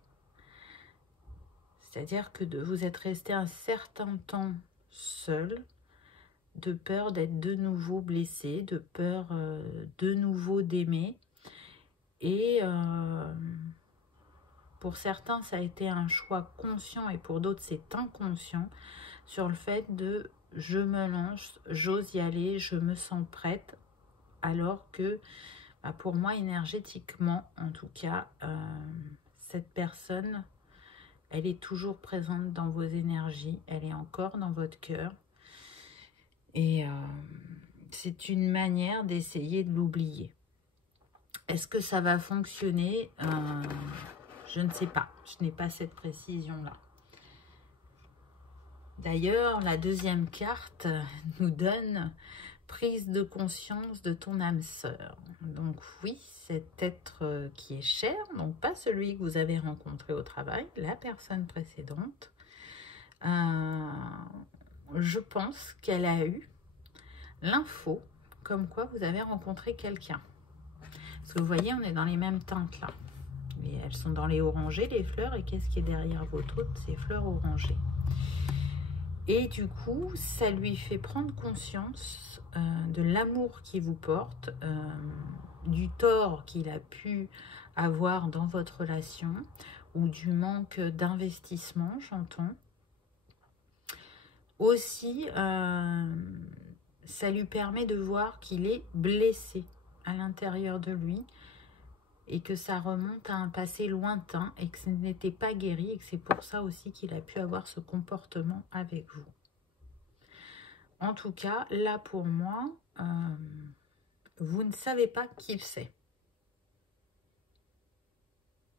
C'est-à-dire que vous êtes resté un certain temps seul, de peur d'être de nouveau blessé, de peur de nouveau d'aimer. Et pour certains, ça a été un choix conscient et pour d'autres, c'est inconscient sur le fait de je me lance, j'ose y aller, je me sens prête. Alors que pour moi, énergétiquement, en tout cas, cette personne, elle est toujours présente dans vos énergies, elle est encore dans votre cœur. Et c'est une manière d'essayer de l'oublier. Est-ce que ça va fonctionner? Je ne sais pas. Je n'ai pas cette précision-là. D'ailleurs, la deuxième carte nous donne prise de conscience de ton âme sœur. Donc oui, cet être qui est cher, donc pas celui que vous avez rencontré au travail, la personne précédente. Je pense qu'elle a eu l'info comme quoi vous avez rencontré quelqu'un. Parce que vous voyez, on est dans les mêmes teintes là. Et elles sont dans les orangés, les fleurs. Et qu'est-ce qui est derrière votre hôte? Ces fleurs orangées. Et du coup, ça lui fait prendre conscience de l'amour qu'il vous porte, du tort qu'il a pu avoir dans votre relation, ou du manque d'investissement, j'entends. Aussi, ça lui permet de voir qu'il est blessé à l'intérieur de lui et que ça remonte à un passé lointain et que ce n'était pas guéri et que c'est pour ça aussi qu'il a pu avoir ce comportement avec vous. En tout cas, là pour moi, vous ne savez pas qu'il sait.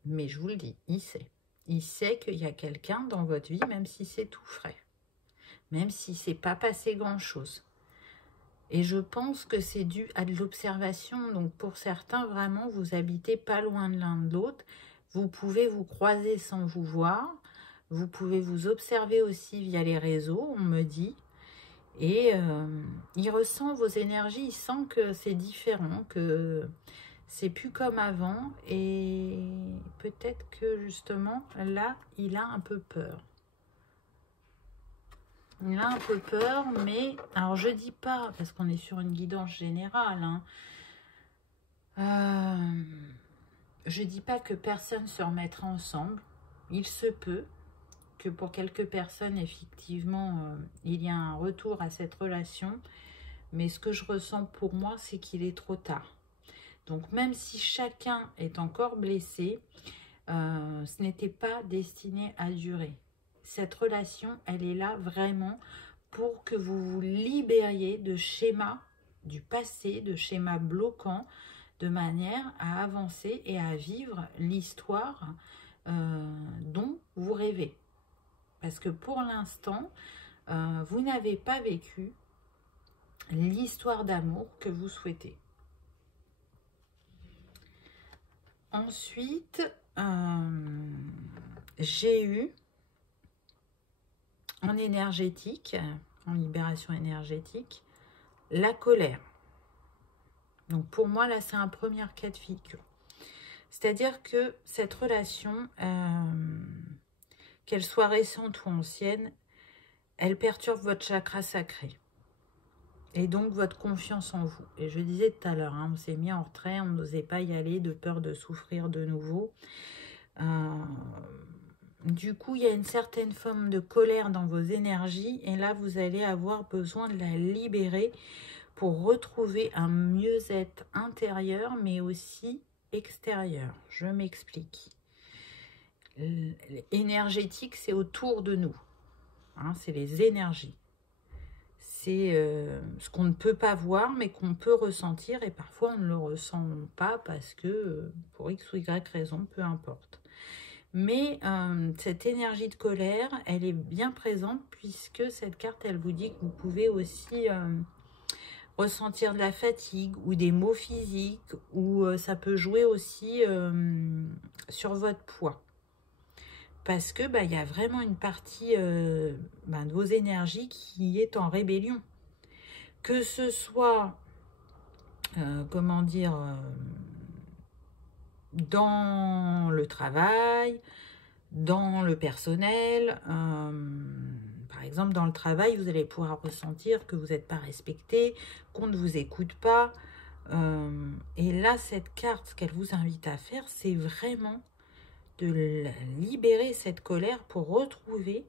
Mais je vous le dis, il sait. Il sait qu'il y a quelqu'un dans votre vie, même si c'est tout frais. Même si c'est pas passé grand-chose. Et je pense que c'est dû à de l'observation. Donc pour certains, vraiment, vous habitez pas loin de l'un de l'autre. Vous pouvez vous croiser sans vous voir. Vous pouvez vous observer aussi via les réseaux, on me dit. Et il ressent vos énergies, il sent que c'est différent, que c'est plus comme avant. Et peut-être que justement, là, il a un peu peur. Il a un peu peur, mais... Alors, je dis pas, parce qu'on est sur une guidance générale, hein, je dis pas que personne se remettra ensemble. Il se peut que pour quelques personnes, effectivement, il y a un retour à cette relation. Mais ce que je ressens pour moi, c'est qu'il est trop tard. Donc, même si chacun est encore blessé, ce n'était pas destiné à durer. Cette relation, elle est là vraiment pour que vous vous libériez de schémas du passé, de schémas bloquants, de manière à avancer et à vivre l'histoire dont vous rêvez. Parce que pour l'instant, vous n'avez pas vécu l'histoire d'amour que vous souhaitez. Ensuite, j'ai eu en énergétique, en libération énergétique, la colère. Donc pour moi, là, c'est un premier cas de figure. C'est-à-dire que cette relation, qu'elle soit récente ou ancienne, elle perturbe votre chakra sacré. Et donc votre confiance en vous. Et je disais tout à l'heure, hein, on s'est mis en retrait, on n'osait pas y aller de peur de souffrir de nouveau. Du coup, il y a une certaine forme de colère dans vos énergies. Et là, vous allez avoir besoin de la libérer pour retrouver un mieux-être intérieur, mais aussi extérieur. Je m'explique. Énergétique, c'est autour de nous. Hein, c'est les énergies. C'est ce qu'on ne peut pas voir, mais qu'on peut ressentir. Et parfois, on ne le ressent pas parce que, pour X ou Y raison, peu importe. Mais cette énergie de colère, elle est bien présente puisque cette carte, elle vous dit que vous pouvez aussi ressentir de la fatigue ou des maux physiques, ou ça peut jouer aussi sur votre poids. Parce que il y a vraiment une partie de vos énergies qui est en rébellion. Que ce soit, comment dire, dans le travail, dans le personnel. Par exemple, dans le travail, vous allez pouvoir ressentir que vous n'êtes pas respecté, qu'on ne vous écoute pas. Et là, cette carte, ce qu'elle vous invite à faire, c'est vraiment de libérer cette colère pour retrouver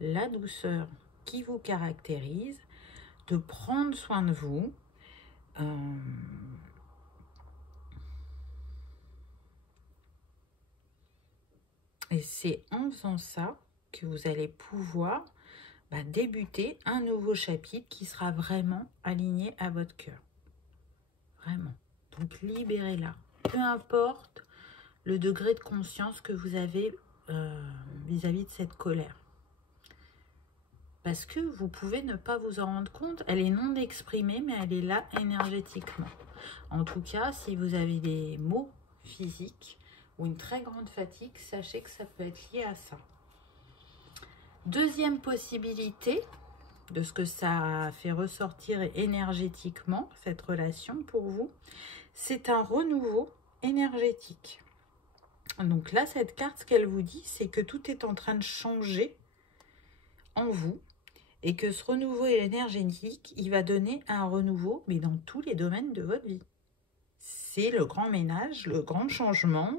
la douceur qui vous caractérise, de prendre soin de vous. Et c'est en faisant ça que vous allez pouvoir débuter un nouveau chapitre qui sera vraiment aligné à votre cœur. Vraiment. Donc libérez-la. Peu importe le degré de conscience que vous avez vis-à-vis de cette colère. Parce que vous pouvez ne pas vous en rendre compte. Elle est non exprimée, mais elle est là énergétiquement. En tout cas, si vous avez des maux physiques ou une très grande fatigue, sachez que ça peut être lié à ça. Deuxième possibilité de ce que ça fait ressortir énergétiquement, cette relation pour vous, c'est un renouveau énergétique. Donc là, cette carte, ce qu'elle vous dit, c'est que tout est en train de changer en vous et que ce renouveau énergétique, il va donner un renouveau, mais dans tous les domaines de votre vie. C'est le grand ménage, le grand changement,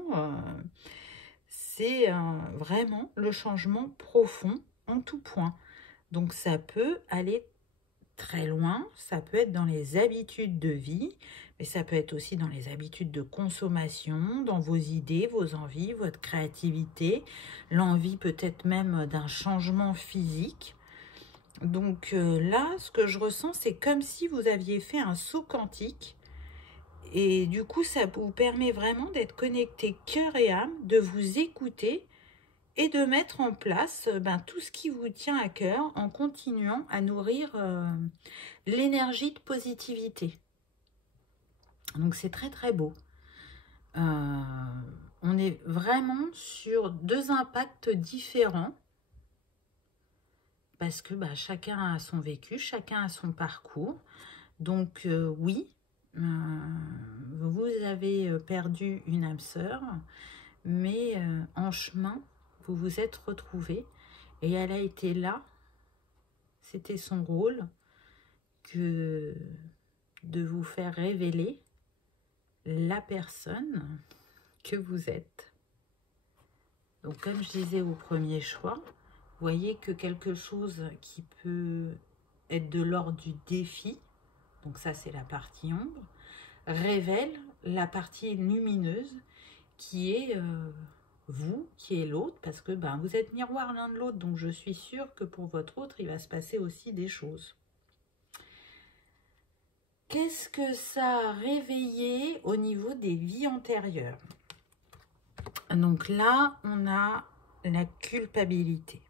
c'est vraiment le changement profond en tout point. Donc ça peut aller très loin, ça peut être dans les habitudes de vie, mais ça peut être aussi dans les habitudes de consommation, dans vos idées, vos envies, votre créativité, l'envie peut-être même d'un changement physique. Donc là, ce que je ressens, c'est comme si vous aviez fait un saut quantique. Et du coup, ça vous permet vraiment d'être connecté cœur et âme, de vous écouter et de mettre en place tout ce qui vous tient à cœur en continuant à nourrir l'énergie de positivité. Donc, c'est très, très beau. On est vraiment sur deux impacts différents parce que chacun a son vécu, chacun a son parcours. Donc, oui, vous avez perdu une âme sœur, mais en chemin, vous vous êtes retrouvés et elle a été là. C'était son rôle que de vous faire révéler la personne que vous êtes. Donc, comme je disais au premier choix, vous voyez que quelque chose qui peut être de l'ordre du défi, donc ça c'est la partie ombre, révèle la partie lumineuse qui est vous, qui est l'autre, parce que vous êtes miroir l'un de l'autre, donc je suis sûre que pour votre autre, il va se passer aussi des choses. Qu'est-ce que ça a réveillé au niveau des vies antérieures? Donc là, on a la culpabilité.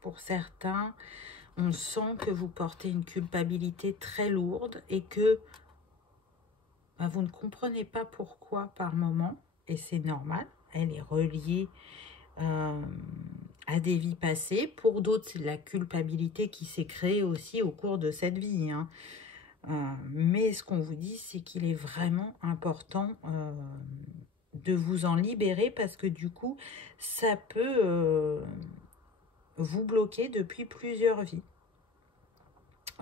Pour certains, on sent que vous portez une culpabilité très lourde et que vous ne comprenez pas pourquoi par moment, et c'est normal, elle est reliée à des vies passées. Pour d'autres, c'est de la culpabilité qui s'est créée aussi au cours de cette vie. Mais ce qu'on vous dit, c'est qu'il est vraiment important de vous en libérer parce que du coup, ça peut vous bloquer depuis plusieurs vies.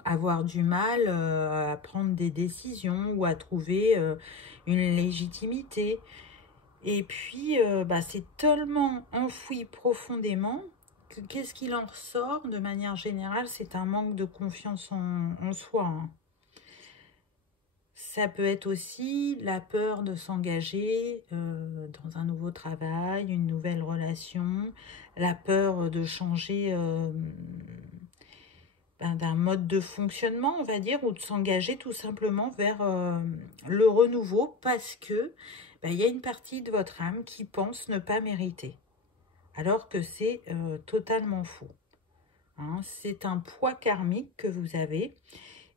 Avoir du mal à prendre des décisions ou à trouver une légitimité. Et puis, c'est tellement enfoui profondément que qu'est-ce qu'il en ressort de manière générale? C'est un manque de confiance en soi. Ça peut être aussi la peur de s'engager dans un nouveau travail, une nouvelle relation, la peur de changer d'un mode de fonctionnement, on va dire, ou de s'engager tout simplement vers le renouveau parce que il y a une partie de votre âme qui pense ne pas mériter, alors que c'est totalement faux. Hein, c'est un poids karmique que vous avez,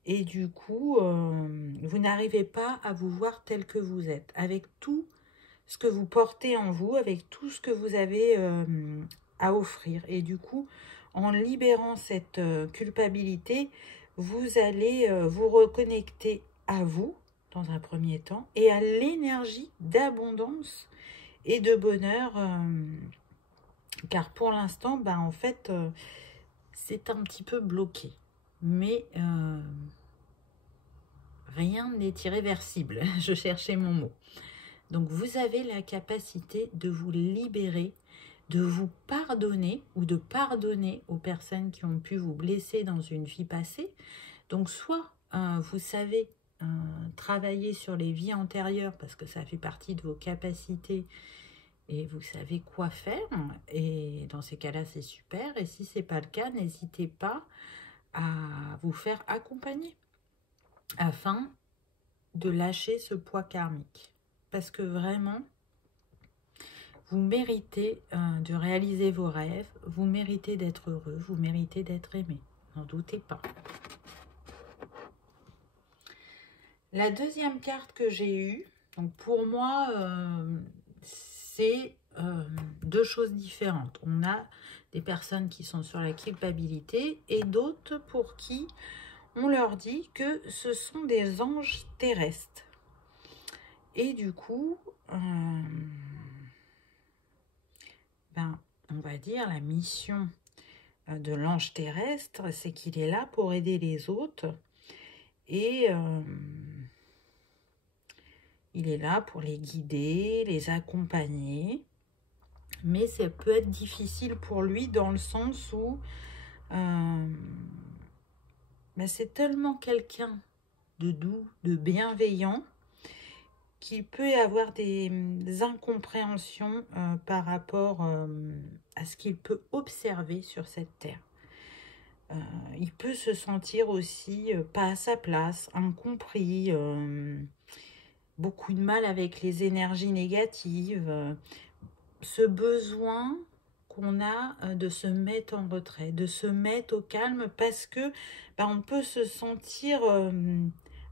et du coup, vous n'arrivez pas à vous voir tel que vous êtes, avec tout ce que vous portez en vous, avec tout ce que vous avez à offrir. Et du coup, en libérant cette culpabilité, vous allez vous reconnecter à vous, dans un premier temps, et à l'énergie d'abondance et de bonheur, car pour l'instant, en fait, c'est un petit peu bloqué. Mais rien n'est irréversible, je cherchais mon mot. Donc vous avez la capacité de vous libérer, de vous pardonner ou de pardonner aux personnes qui ont pu vous blesser dans une vie passée. Donc soit vous savez travailler sur les vies antérieures parce que ça fait partie de vos capacités et vous savez quoi faire, et dans ces cas-là c'est super, et si c'est pas le cas, n'hésitez pas à vous faire accompagner afin de lâcher ce poids karmique, parce que vraiment vous méritez de réaliser vos rêves, vous méritez d'être heureux, vous méritez d'être aimé, n'en doutez pas. La deuxième carte que j'ai eue, donc pour moi, c'est deux choses différentes. On a des personnes qui sont sur la culpabilité et d'autres pour qui on leur dit que ce sont des anges terrestres. Et du coup, on va dire la mission de l'ange terrestre, c'est qu'il est là pour aider les autres et il est là pour les guider, les accompagner. Mais ça peut être difficile pour lui dans le sens où c'est tellement quelqu'un de doux, de bienveillant, qu'il peut y avoir des incompréhensions par rapport à ce qu'il peut observer sur cette terre. Il peut se sentir aussi pas à sa place, incompris, beaucoup de mal avec les énergies négatives, ce besoin qu'on a de se mettre en retrait, de se mettre au calme, parce que on peut se sentir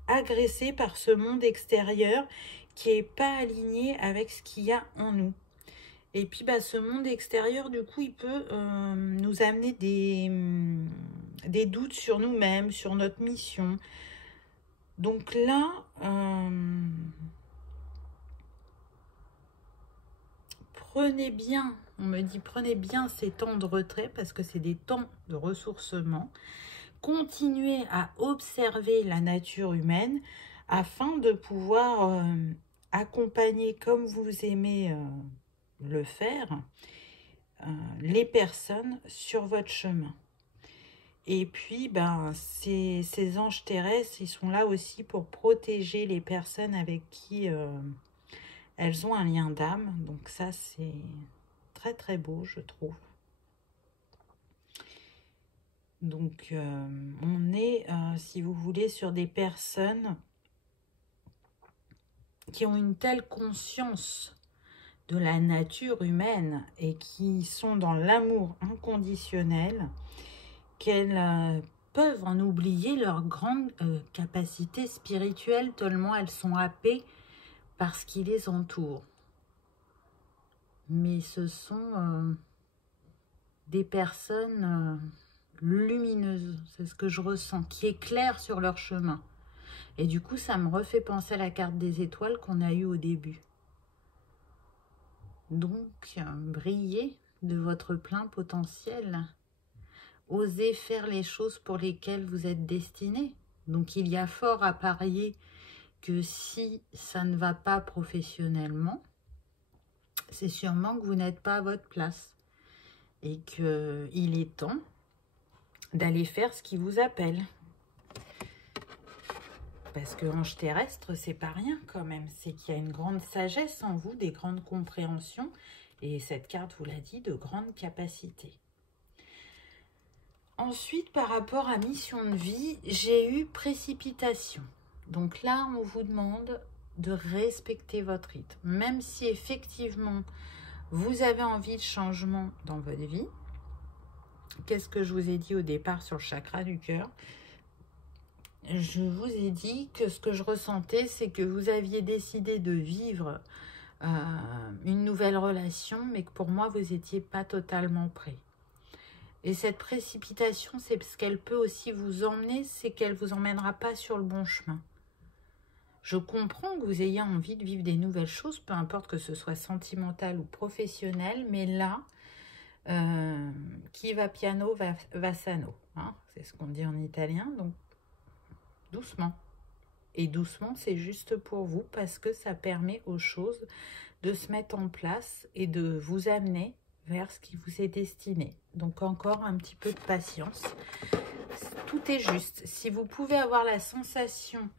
agressé par ce monde extérieur qui n'est pas aligné avec ce qu'il y a en nous. Et puis ce monde extérieur, du coup, il peut nous amener des doutes sur nous-mêmes, sur notre mission. Donc là, prenez bien, on me dit prenez bien ces temps de retrait parce que c'est des temps de ressourcement. Continuez à observer la nature humaine afin de pouvoir accompagner comme vous aimez le faire, les personnes sur votre chemin. Et puis, ces anges terrestres, ils sont là aussi pour protéger les personnes avec qui elles ont un lien d'âme. Donc ça, c'est très très beau, je trouve. Donc, on est, si vous voulez, sur des personnes qui ont une telle conscience de la nature humaine et qui sont dans l'amour inconditionnel qu'elles peuvent en oublier leur grande capacité spirituelle tellement elles sont happées par ce qui les entoure. Mais ce sont des personnes lumineuses, c'est ce que je ressens, qui éclairent sur leur chemin. Et du coup, ça me refait penser à la carte des étoiles qu'on a eue au début. Donc, brillez de votre plein potentiel. Osez faire les choses pour lesquelles vous êtes destiné. Donc, il y a fort à parier que si ça ne va pas professionnellement, c'est sûrement que vous n'êtes pas à votre place. Et qu'il est temps d'aller faire ce qui vous appelle. Parce que ange terrestre, c'est pas rien quand même. C'est qu'il y a une grande sagesse en vous, des grandes compréhensions. Et cette carte vous l'a dit, de grandes capacités. Ensuite, par rapport à mission de vie, j'ai eu précipitation. Donc là, on vous demande de respecter votre rythme. Même si effectivement, vous avez envie de changement dans votre vie. Qu'est-ce que je vous ai dit au départ sur le chakra du cœur? Je vous ai dit que ce que je ressentais, c'est que vous aviez décidé de vivre une nouvelle relation, mais que pour moi, vous n'étiez pas totalement prêt. Et cette précipitation, c'est ce qu'elle peut aussi vous emmener, c'est qu'elle ne vous emmènera pas sur le bon chemin. Je comprends que vous ayez envie de vivre des nouvelles choses, peu importe que ce soit sentimental ou professionnel, mais là, qui va piano va sano, hein, c'est ce qu'on dit en italien, donc doucement. Et doucement, c'est juste pour vous parce que ça permet aux choses de se mettre en place et de vous amener vers ce qui vous est destiné. Donc encore un petit peu de patience. Tout est juste. Si vous pouvez avoir la sensation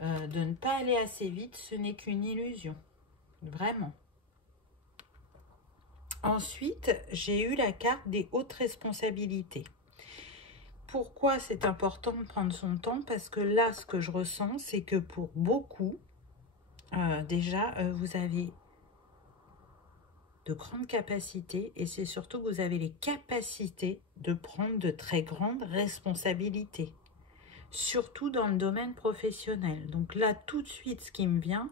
de ne pas aller assez vite, ce n'est qu'une illusion. Vraiment. Ensuite, j'ai eu la carte des hautes responsabilités. Pourquoi c'est important de prendre son temps? Parce que là, ce que je ressens, c'est que pour beaucoup, déjà, vous avez de grandes capacités et c'est surtout que vous avez les capacités de prendre de très grandes responsabilités, surtout dans le domaine professionnel. Donc là, tout de suite, ce qui me vient,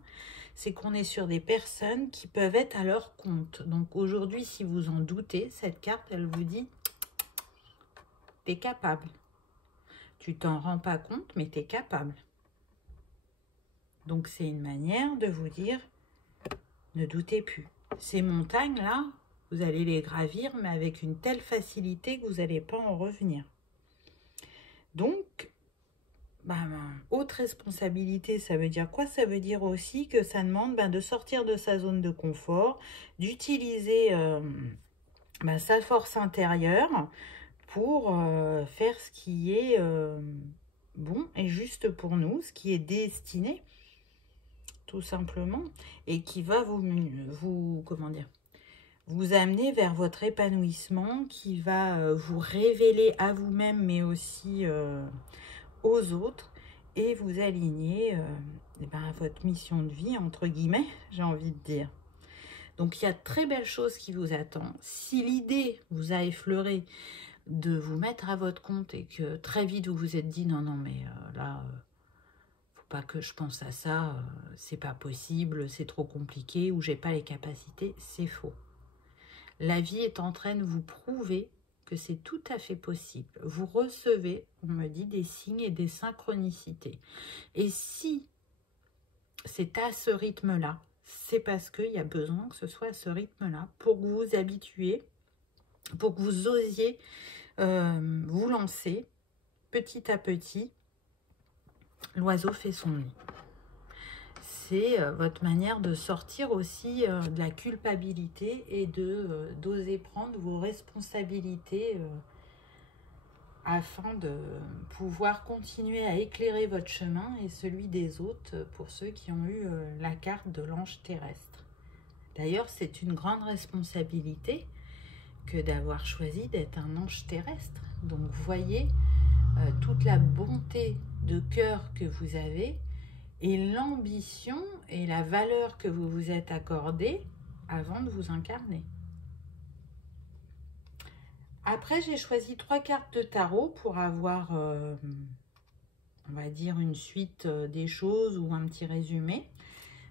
c'est qu'on est sur des personnes qui peuvent être à leur compte. Donc aujourd'hui, si vous en doutez, cette carte, elle vous dit, t'es capable. Tu t'en rends pas compte, mais t'es capable. Donc c'est une manière de vous dire, ne doutez plus. Ces montagnes-là, vous allez les gravir, mais avec une telle facilité que vous n'allez pas en revenir. Donc, haute responsabilité, ça veut dire quoi? Ça veut dire aussi que ça demande de sortir de sa zone de confort, d'utiliser sa force intérieure pour faire ce qui est bon et juste pour nous, ce qui est destiné, tout simplement, et qui va vous amener vers votre épanouissement, qui va vous révéler à vous-même, mais aussi aux autres, et vous aligner à votre mission de vie, entre guillemets, j'ai envie de dire. Donc, il y a de très belles choses qui vous attendent. Si l'idée vous a effleuré de vous mettre à votre compte et que très vite vous vous êtes dit, non, mais là... pas que je pense à ça, c'est pas possible, c'est trop compliqué ou j'ai pas les capacités, c'est faux. La vie est en train de vous prouver que c'est tout à fait possible. Vous recevez, on me dit, des signes et des synchronicités. Et si c'est à ce rythme-là, c'est parce qu'il y a besoin que ce soit à ce rythme-là pour que vous vous habituiez, pour que vous osiez vous lancer petit à petit. L'oiseau fait son nid. C'est votre manière de sortir aussi de la culpabilité et d'oser prendre vos responsabilités afin de pouvoir continuer à éclairer votre chemin et celui des autres pour ceux qui ont eu la carte de l'ange terrestre. D'ailleurs, c'est une grande responsabilité que d'avoir choisi d'être un ange terrestre. Donc, voyez toute la bonté de cœur que vous avez et l'ambition et la valeur que vous vous êtes accordée avant de vous incarner. Après, j'ai choisi 3 cartes de tarot pour avoir, on va dire, une suite des choses ou un petit résumé.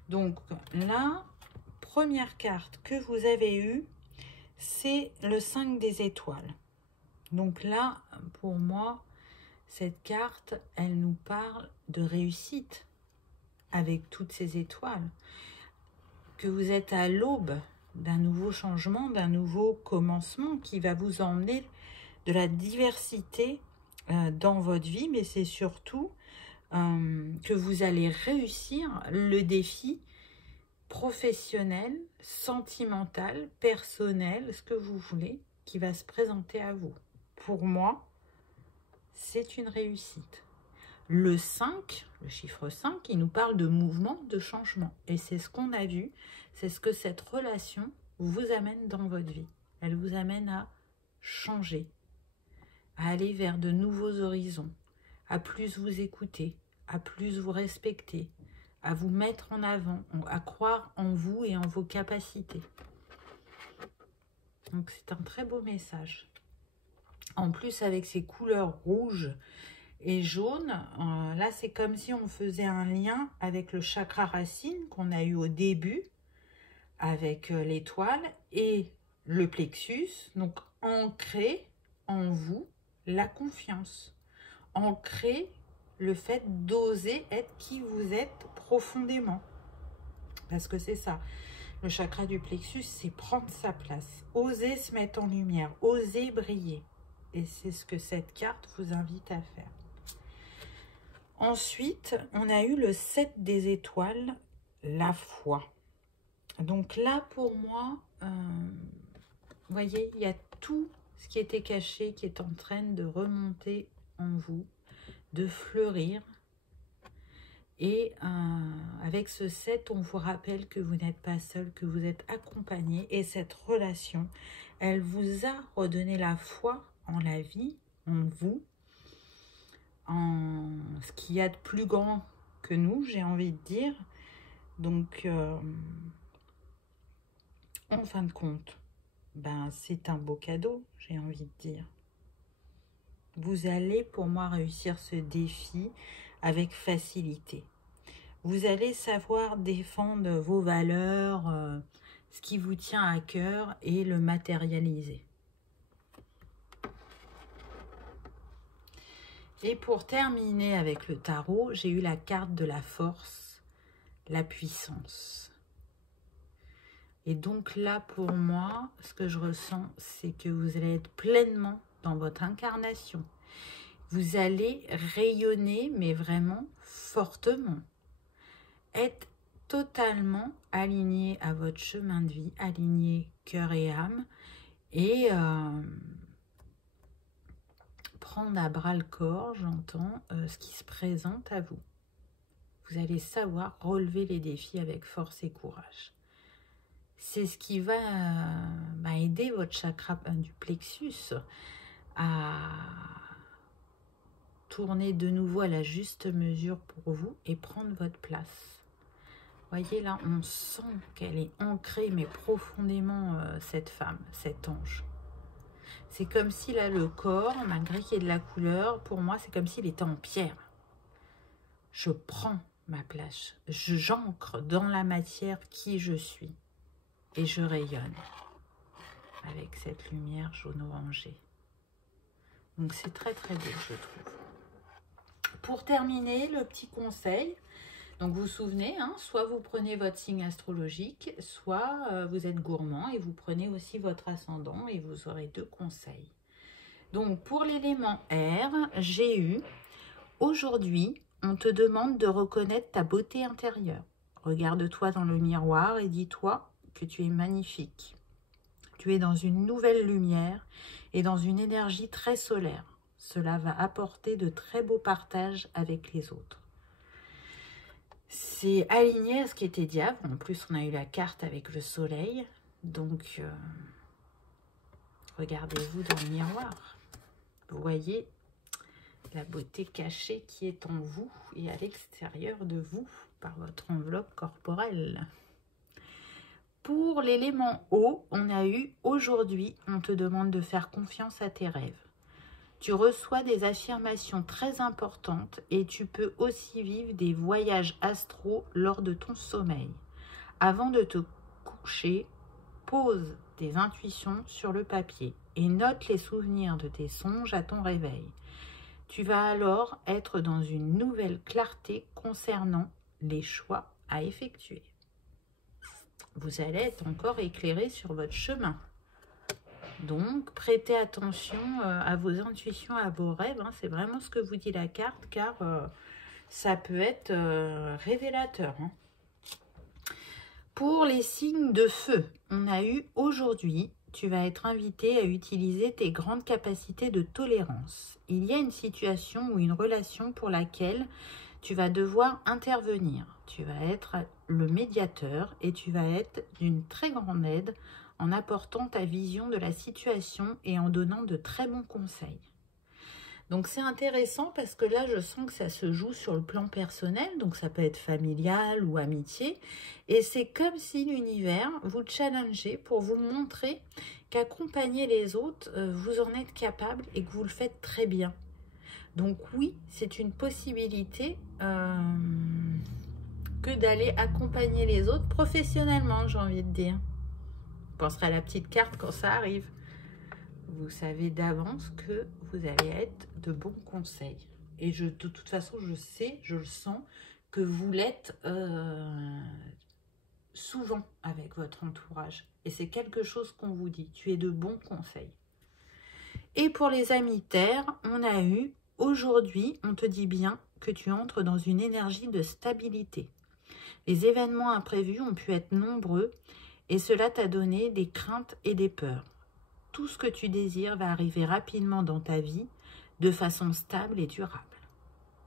Donc, la première carte que vous avez eue, c'est le 5 des étoiles. Donc là, pour moi, cette carte, elle nous parle de réussite avec toutes ces étoiles. Que vous êtes à l'aube d'un nouveau changement, d'un nouveau commencement qui va vous emmener de la diversité dans votre vie, mais c'est surtout que vous allez réussir le défi professionnel, sentimental, personnel, ce que vous voulez, qui va se présenter à vous. Pour moi, c'est une réussite. Le 5, le chiffre 5, il nous parle de mouvement, de changement. Et c'est ce qu'on a vu, c'est ce que cette relation vous amène dans votre vie. Elle vous amène à changer, à aller vers de nouveaux horizons, à plus vous écouter, à plus vous respecter, à vous mettre en avant, à croire en vous et en vos capacités. Donc c'est un très beau message. En plus avec ces couleurs rouges et jaunes, là c'est comme si on faisait un lien avec le chakra racine qu'on a eu au début, avec l'étoile et le plexus. Donc ancrer en vous la confiance, ancrer le fait d'oser être qui vous êtes profondément. Parce que c'est ça, le chakra du plexus, c'est prendre sa place, oser se mettre en lumière, oser briller. Et c'est ce que cette carte vous invite à faire. Ensuite, on a eu le 7 des étoiles, la foi. Donc là, pour moi, vous voyez, il y a tout ce qui était caché, qui est en train de remonter en vous, de fleurir. Et avec ce 7, on vous rappelle que vous n'êtes pas seul, que vous êtes accompagné. Et cette relation, elle vous a redonné la foi en la vie, en vous, en ce qu'il y a de plus grand que nous, j'ai envie de dire. Donc, en fin de compte, ben, c'est un beau cadeau, j'ai envie de dire. Vous allez, pour moi, réussir ce défi avec facilité. Vous allez savoir défendre vos valeurs, ce qui vous tient à cœur et le matérialiser. Et pour terminer avec le tarot, j'ai eu la carte de la force, la puissance. Et donc là, pour moi, ce que je ressens, c'est que vous allez être pleinement dans votre incarnation. Vous allez rayonner, mais vraiment fortement. Être totalement aligné à votre chemin de vie, aligné cœur et âme, et prendre à bras le corps, j'entends, ce qui se présente à vous. Vous allez savoir relever les défis avec force et courage. C'est ce qui va aider votre chakra du plexus à tourner de nouveau à la juste mesure pour vous et prendre votre place. Voyez là, on sent qu'elle est ancrée, mais profondément, cette femme, cet ange. C'est comme si là, le corps, malgré qu'il y ait de la couleur, pour moi, c'est comme s'il était en pierre. Je prends ma place, j'ancre dans la matière qui je suis. Et je rayonne avec cette lumière jaune-orangée. Donc c'est très très beau, je trouve. Pour terminer, le petit conseil. Donc vous vous souvenez, hein, soit vous prenez votre signe astrologique, soit vous êtes gourmand et vous prenez aussi votre ascendant et vous aurez 2 conseils. Donc pour l'élément air, j'ai eu, aujourd'hui, on te demande de reconnaître ta beauté intérieure. Regarde-toi dans le miroir et dis-toi que tu es magnifique. Tu es dans une nouvelle lumière et dans une énergie très solaire. Cela va apporter de très beaux partages avec les autres. C'est aligné à ce qui était dit avant. En plus, on a eu la carte avec le soleil. Donc, regardez-vous dans le miroir. Vous voyez la beauté cachée qui est en vous et à l'extérieur de vous par votre enveloppe corporelle. Pour l'élément eau, on a eu aujourd'hui, on te demande de faire confiance à tes rêves. Tu reçois des affirmations très importantes et tu peux aussi vivre des voyages astraux lors de ton sommeil. Avant de te coucher, pose tes intuitions sur le papier et note les souvenirs de tes songes à ton réveil. Tu vas alors être dans une nouvelle clarté concernant les choix à effectuer. Vous allez être encore éclairé sur votre chemin. Donc, prêtez attention à vos intuitions, à vos rêves. Hein. C'est vraiment ce que vous dit la carte, car ça peut être révélateur. Hein. Pour les signes de feu, on a eu aujourd'hui, tu vas être invité à utiliser tes grandes capacités de tolérance. Il y a une situation ou une relation pour laquelle tu vas devoir intervenir. Tu vas être le médiateur et tu vas être d'une très grande aide en apportant ta vision de la situation et en donnant de très bons conseils. Donc c'est intéressant parce que là, je sens que ça se joue sur le plan personnel, donc ça peut être familial ou amitié. Et c'est comme si l'univers vous challengeait pour vous montrer qu'accompagner les autres, vous en êtes capable et que vous le faites très bien. Donc oui, c'est une possibilité que d'aller accompagner les autres professionnellement, j'ai envie de dire. Vous penserez à la petite carte quand ça arrive. Vous savez d'avance que vous allez être de bons conseils. Et de toute façon, je sais, je le sens, que vous l'êtes souvent avec votre entourage. Et c'est quelque chose qu'on vous dit. Tu es de bons conseils. Et pour les amis terre, on a eu, aujourd'hui, on te dit bien que tu entres dans une énergie de stabilité. Les événements imprévus ont pu être nombreux et cela t'a donné des craintes et des peurs. Tout ce que tu désires va arriver rapidement dans ta vie de façon stable et durable.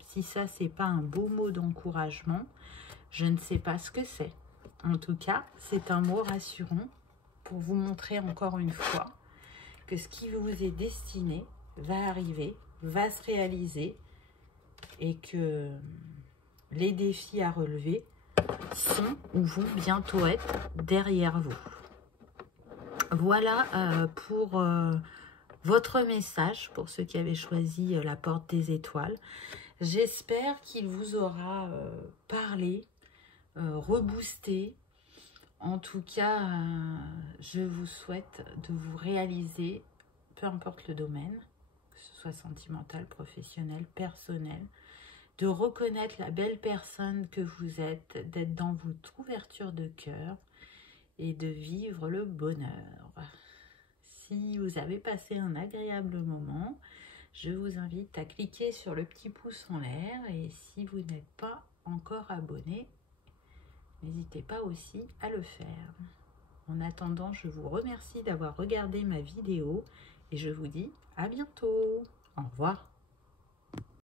Si ça, c'est pas un beau mot d'encouragement, je ne sais pas ce que c'est. En tout cas, c'est un mot rassurant pour vous montrer encore une fois que ce qui vous est destiné va arriver, va se réaliser et que les défis à relever sont ou vont bientôt être derrière vous. Voilà pour votre message, pour ceux qui avaient choisi la porte des étoiles. J'espère qu'il vous aura parlé, reboosté. En tout cas, je vous souhaite de vous réaliser, peu importe le domaine, que ce soit sentimental, professionnel, personnel, de reconnaître la belle personne que vous êtes, d'être dans votre ouverture de cœur et de vivre le bonheur. Si vous avez passé un agréable moment, je vous invite à cliquer sur le petit pouce en l'air et si vous n'êtes pas encore abonné, n'hésitez pas aussi à le faire. En attendant, je vous remercie d'avoir regardé ma vidéo et je vous dis à bientôt. Au revoir.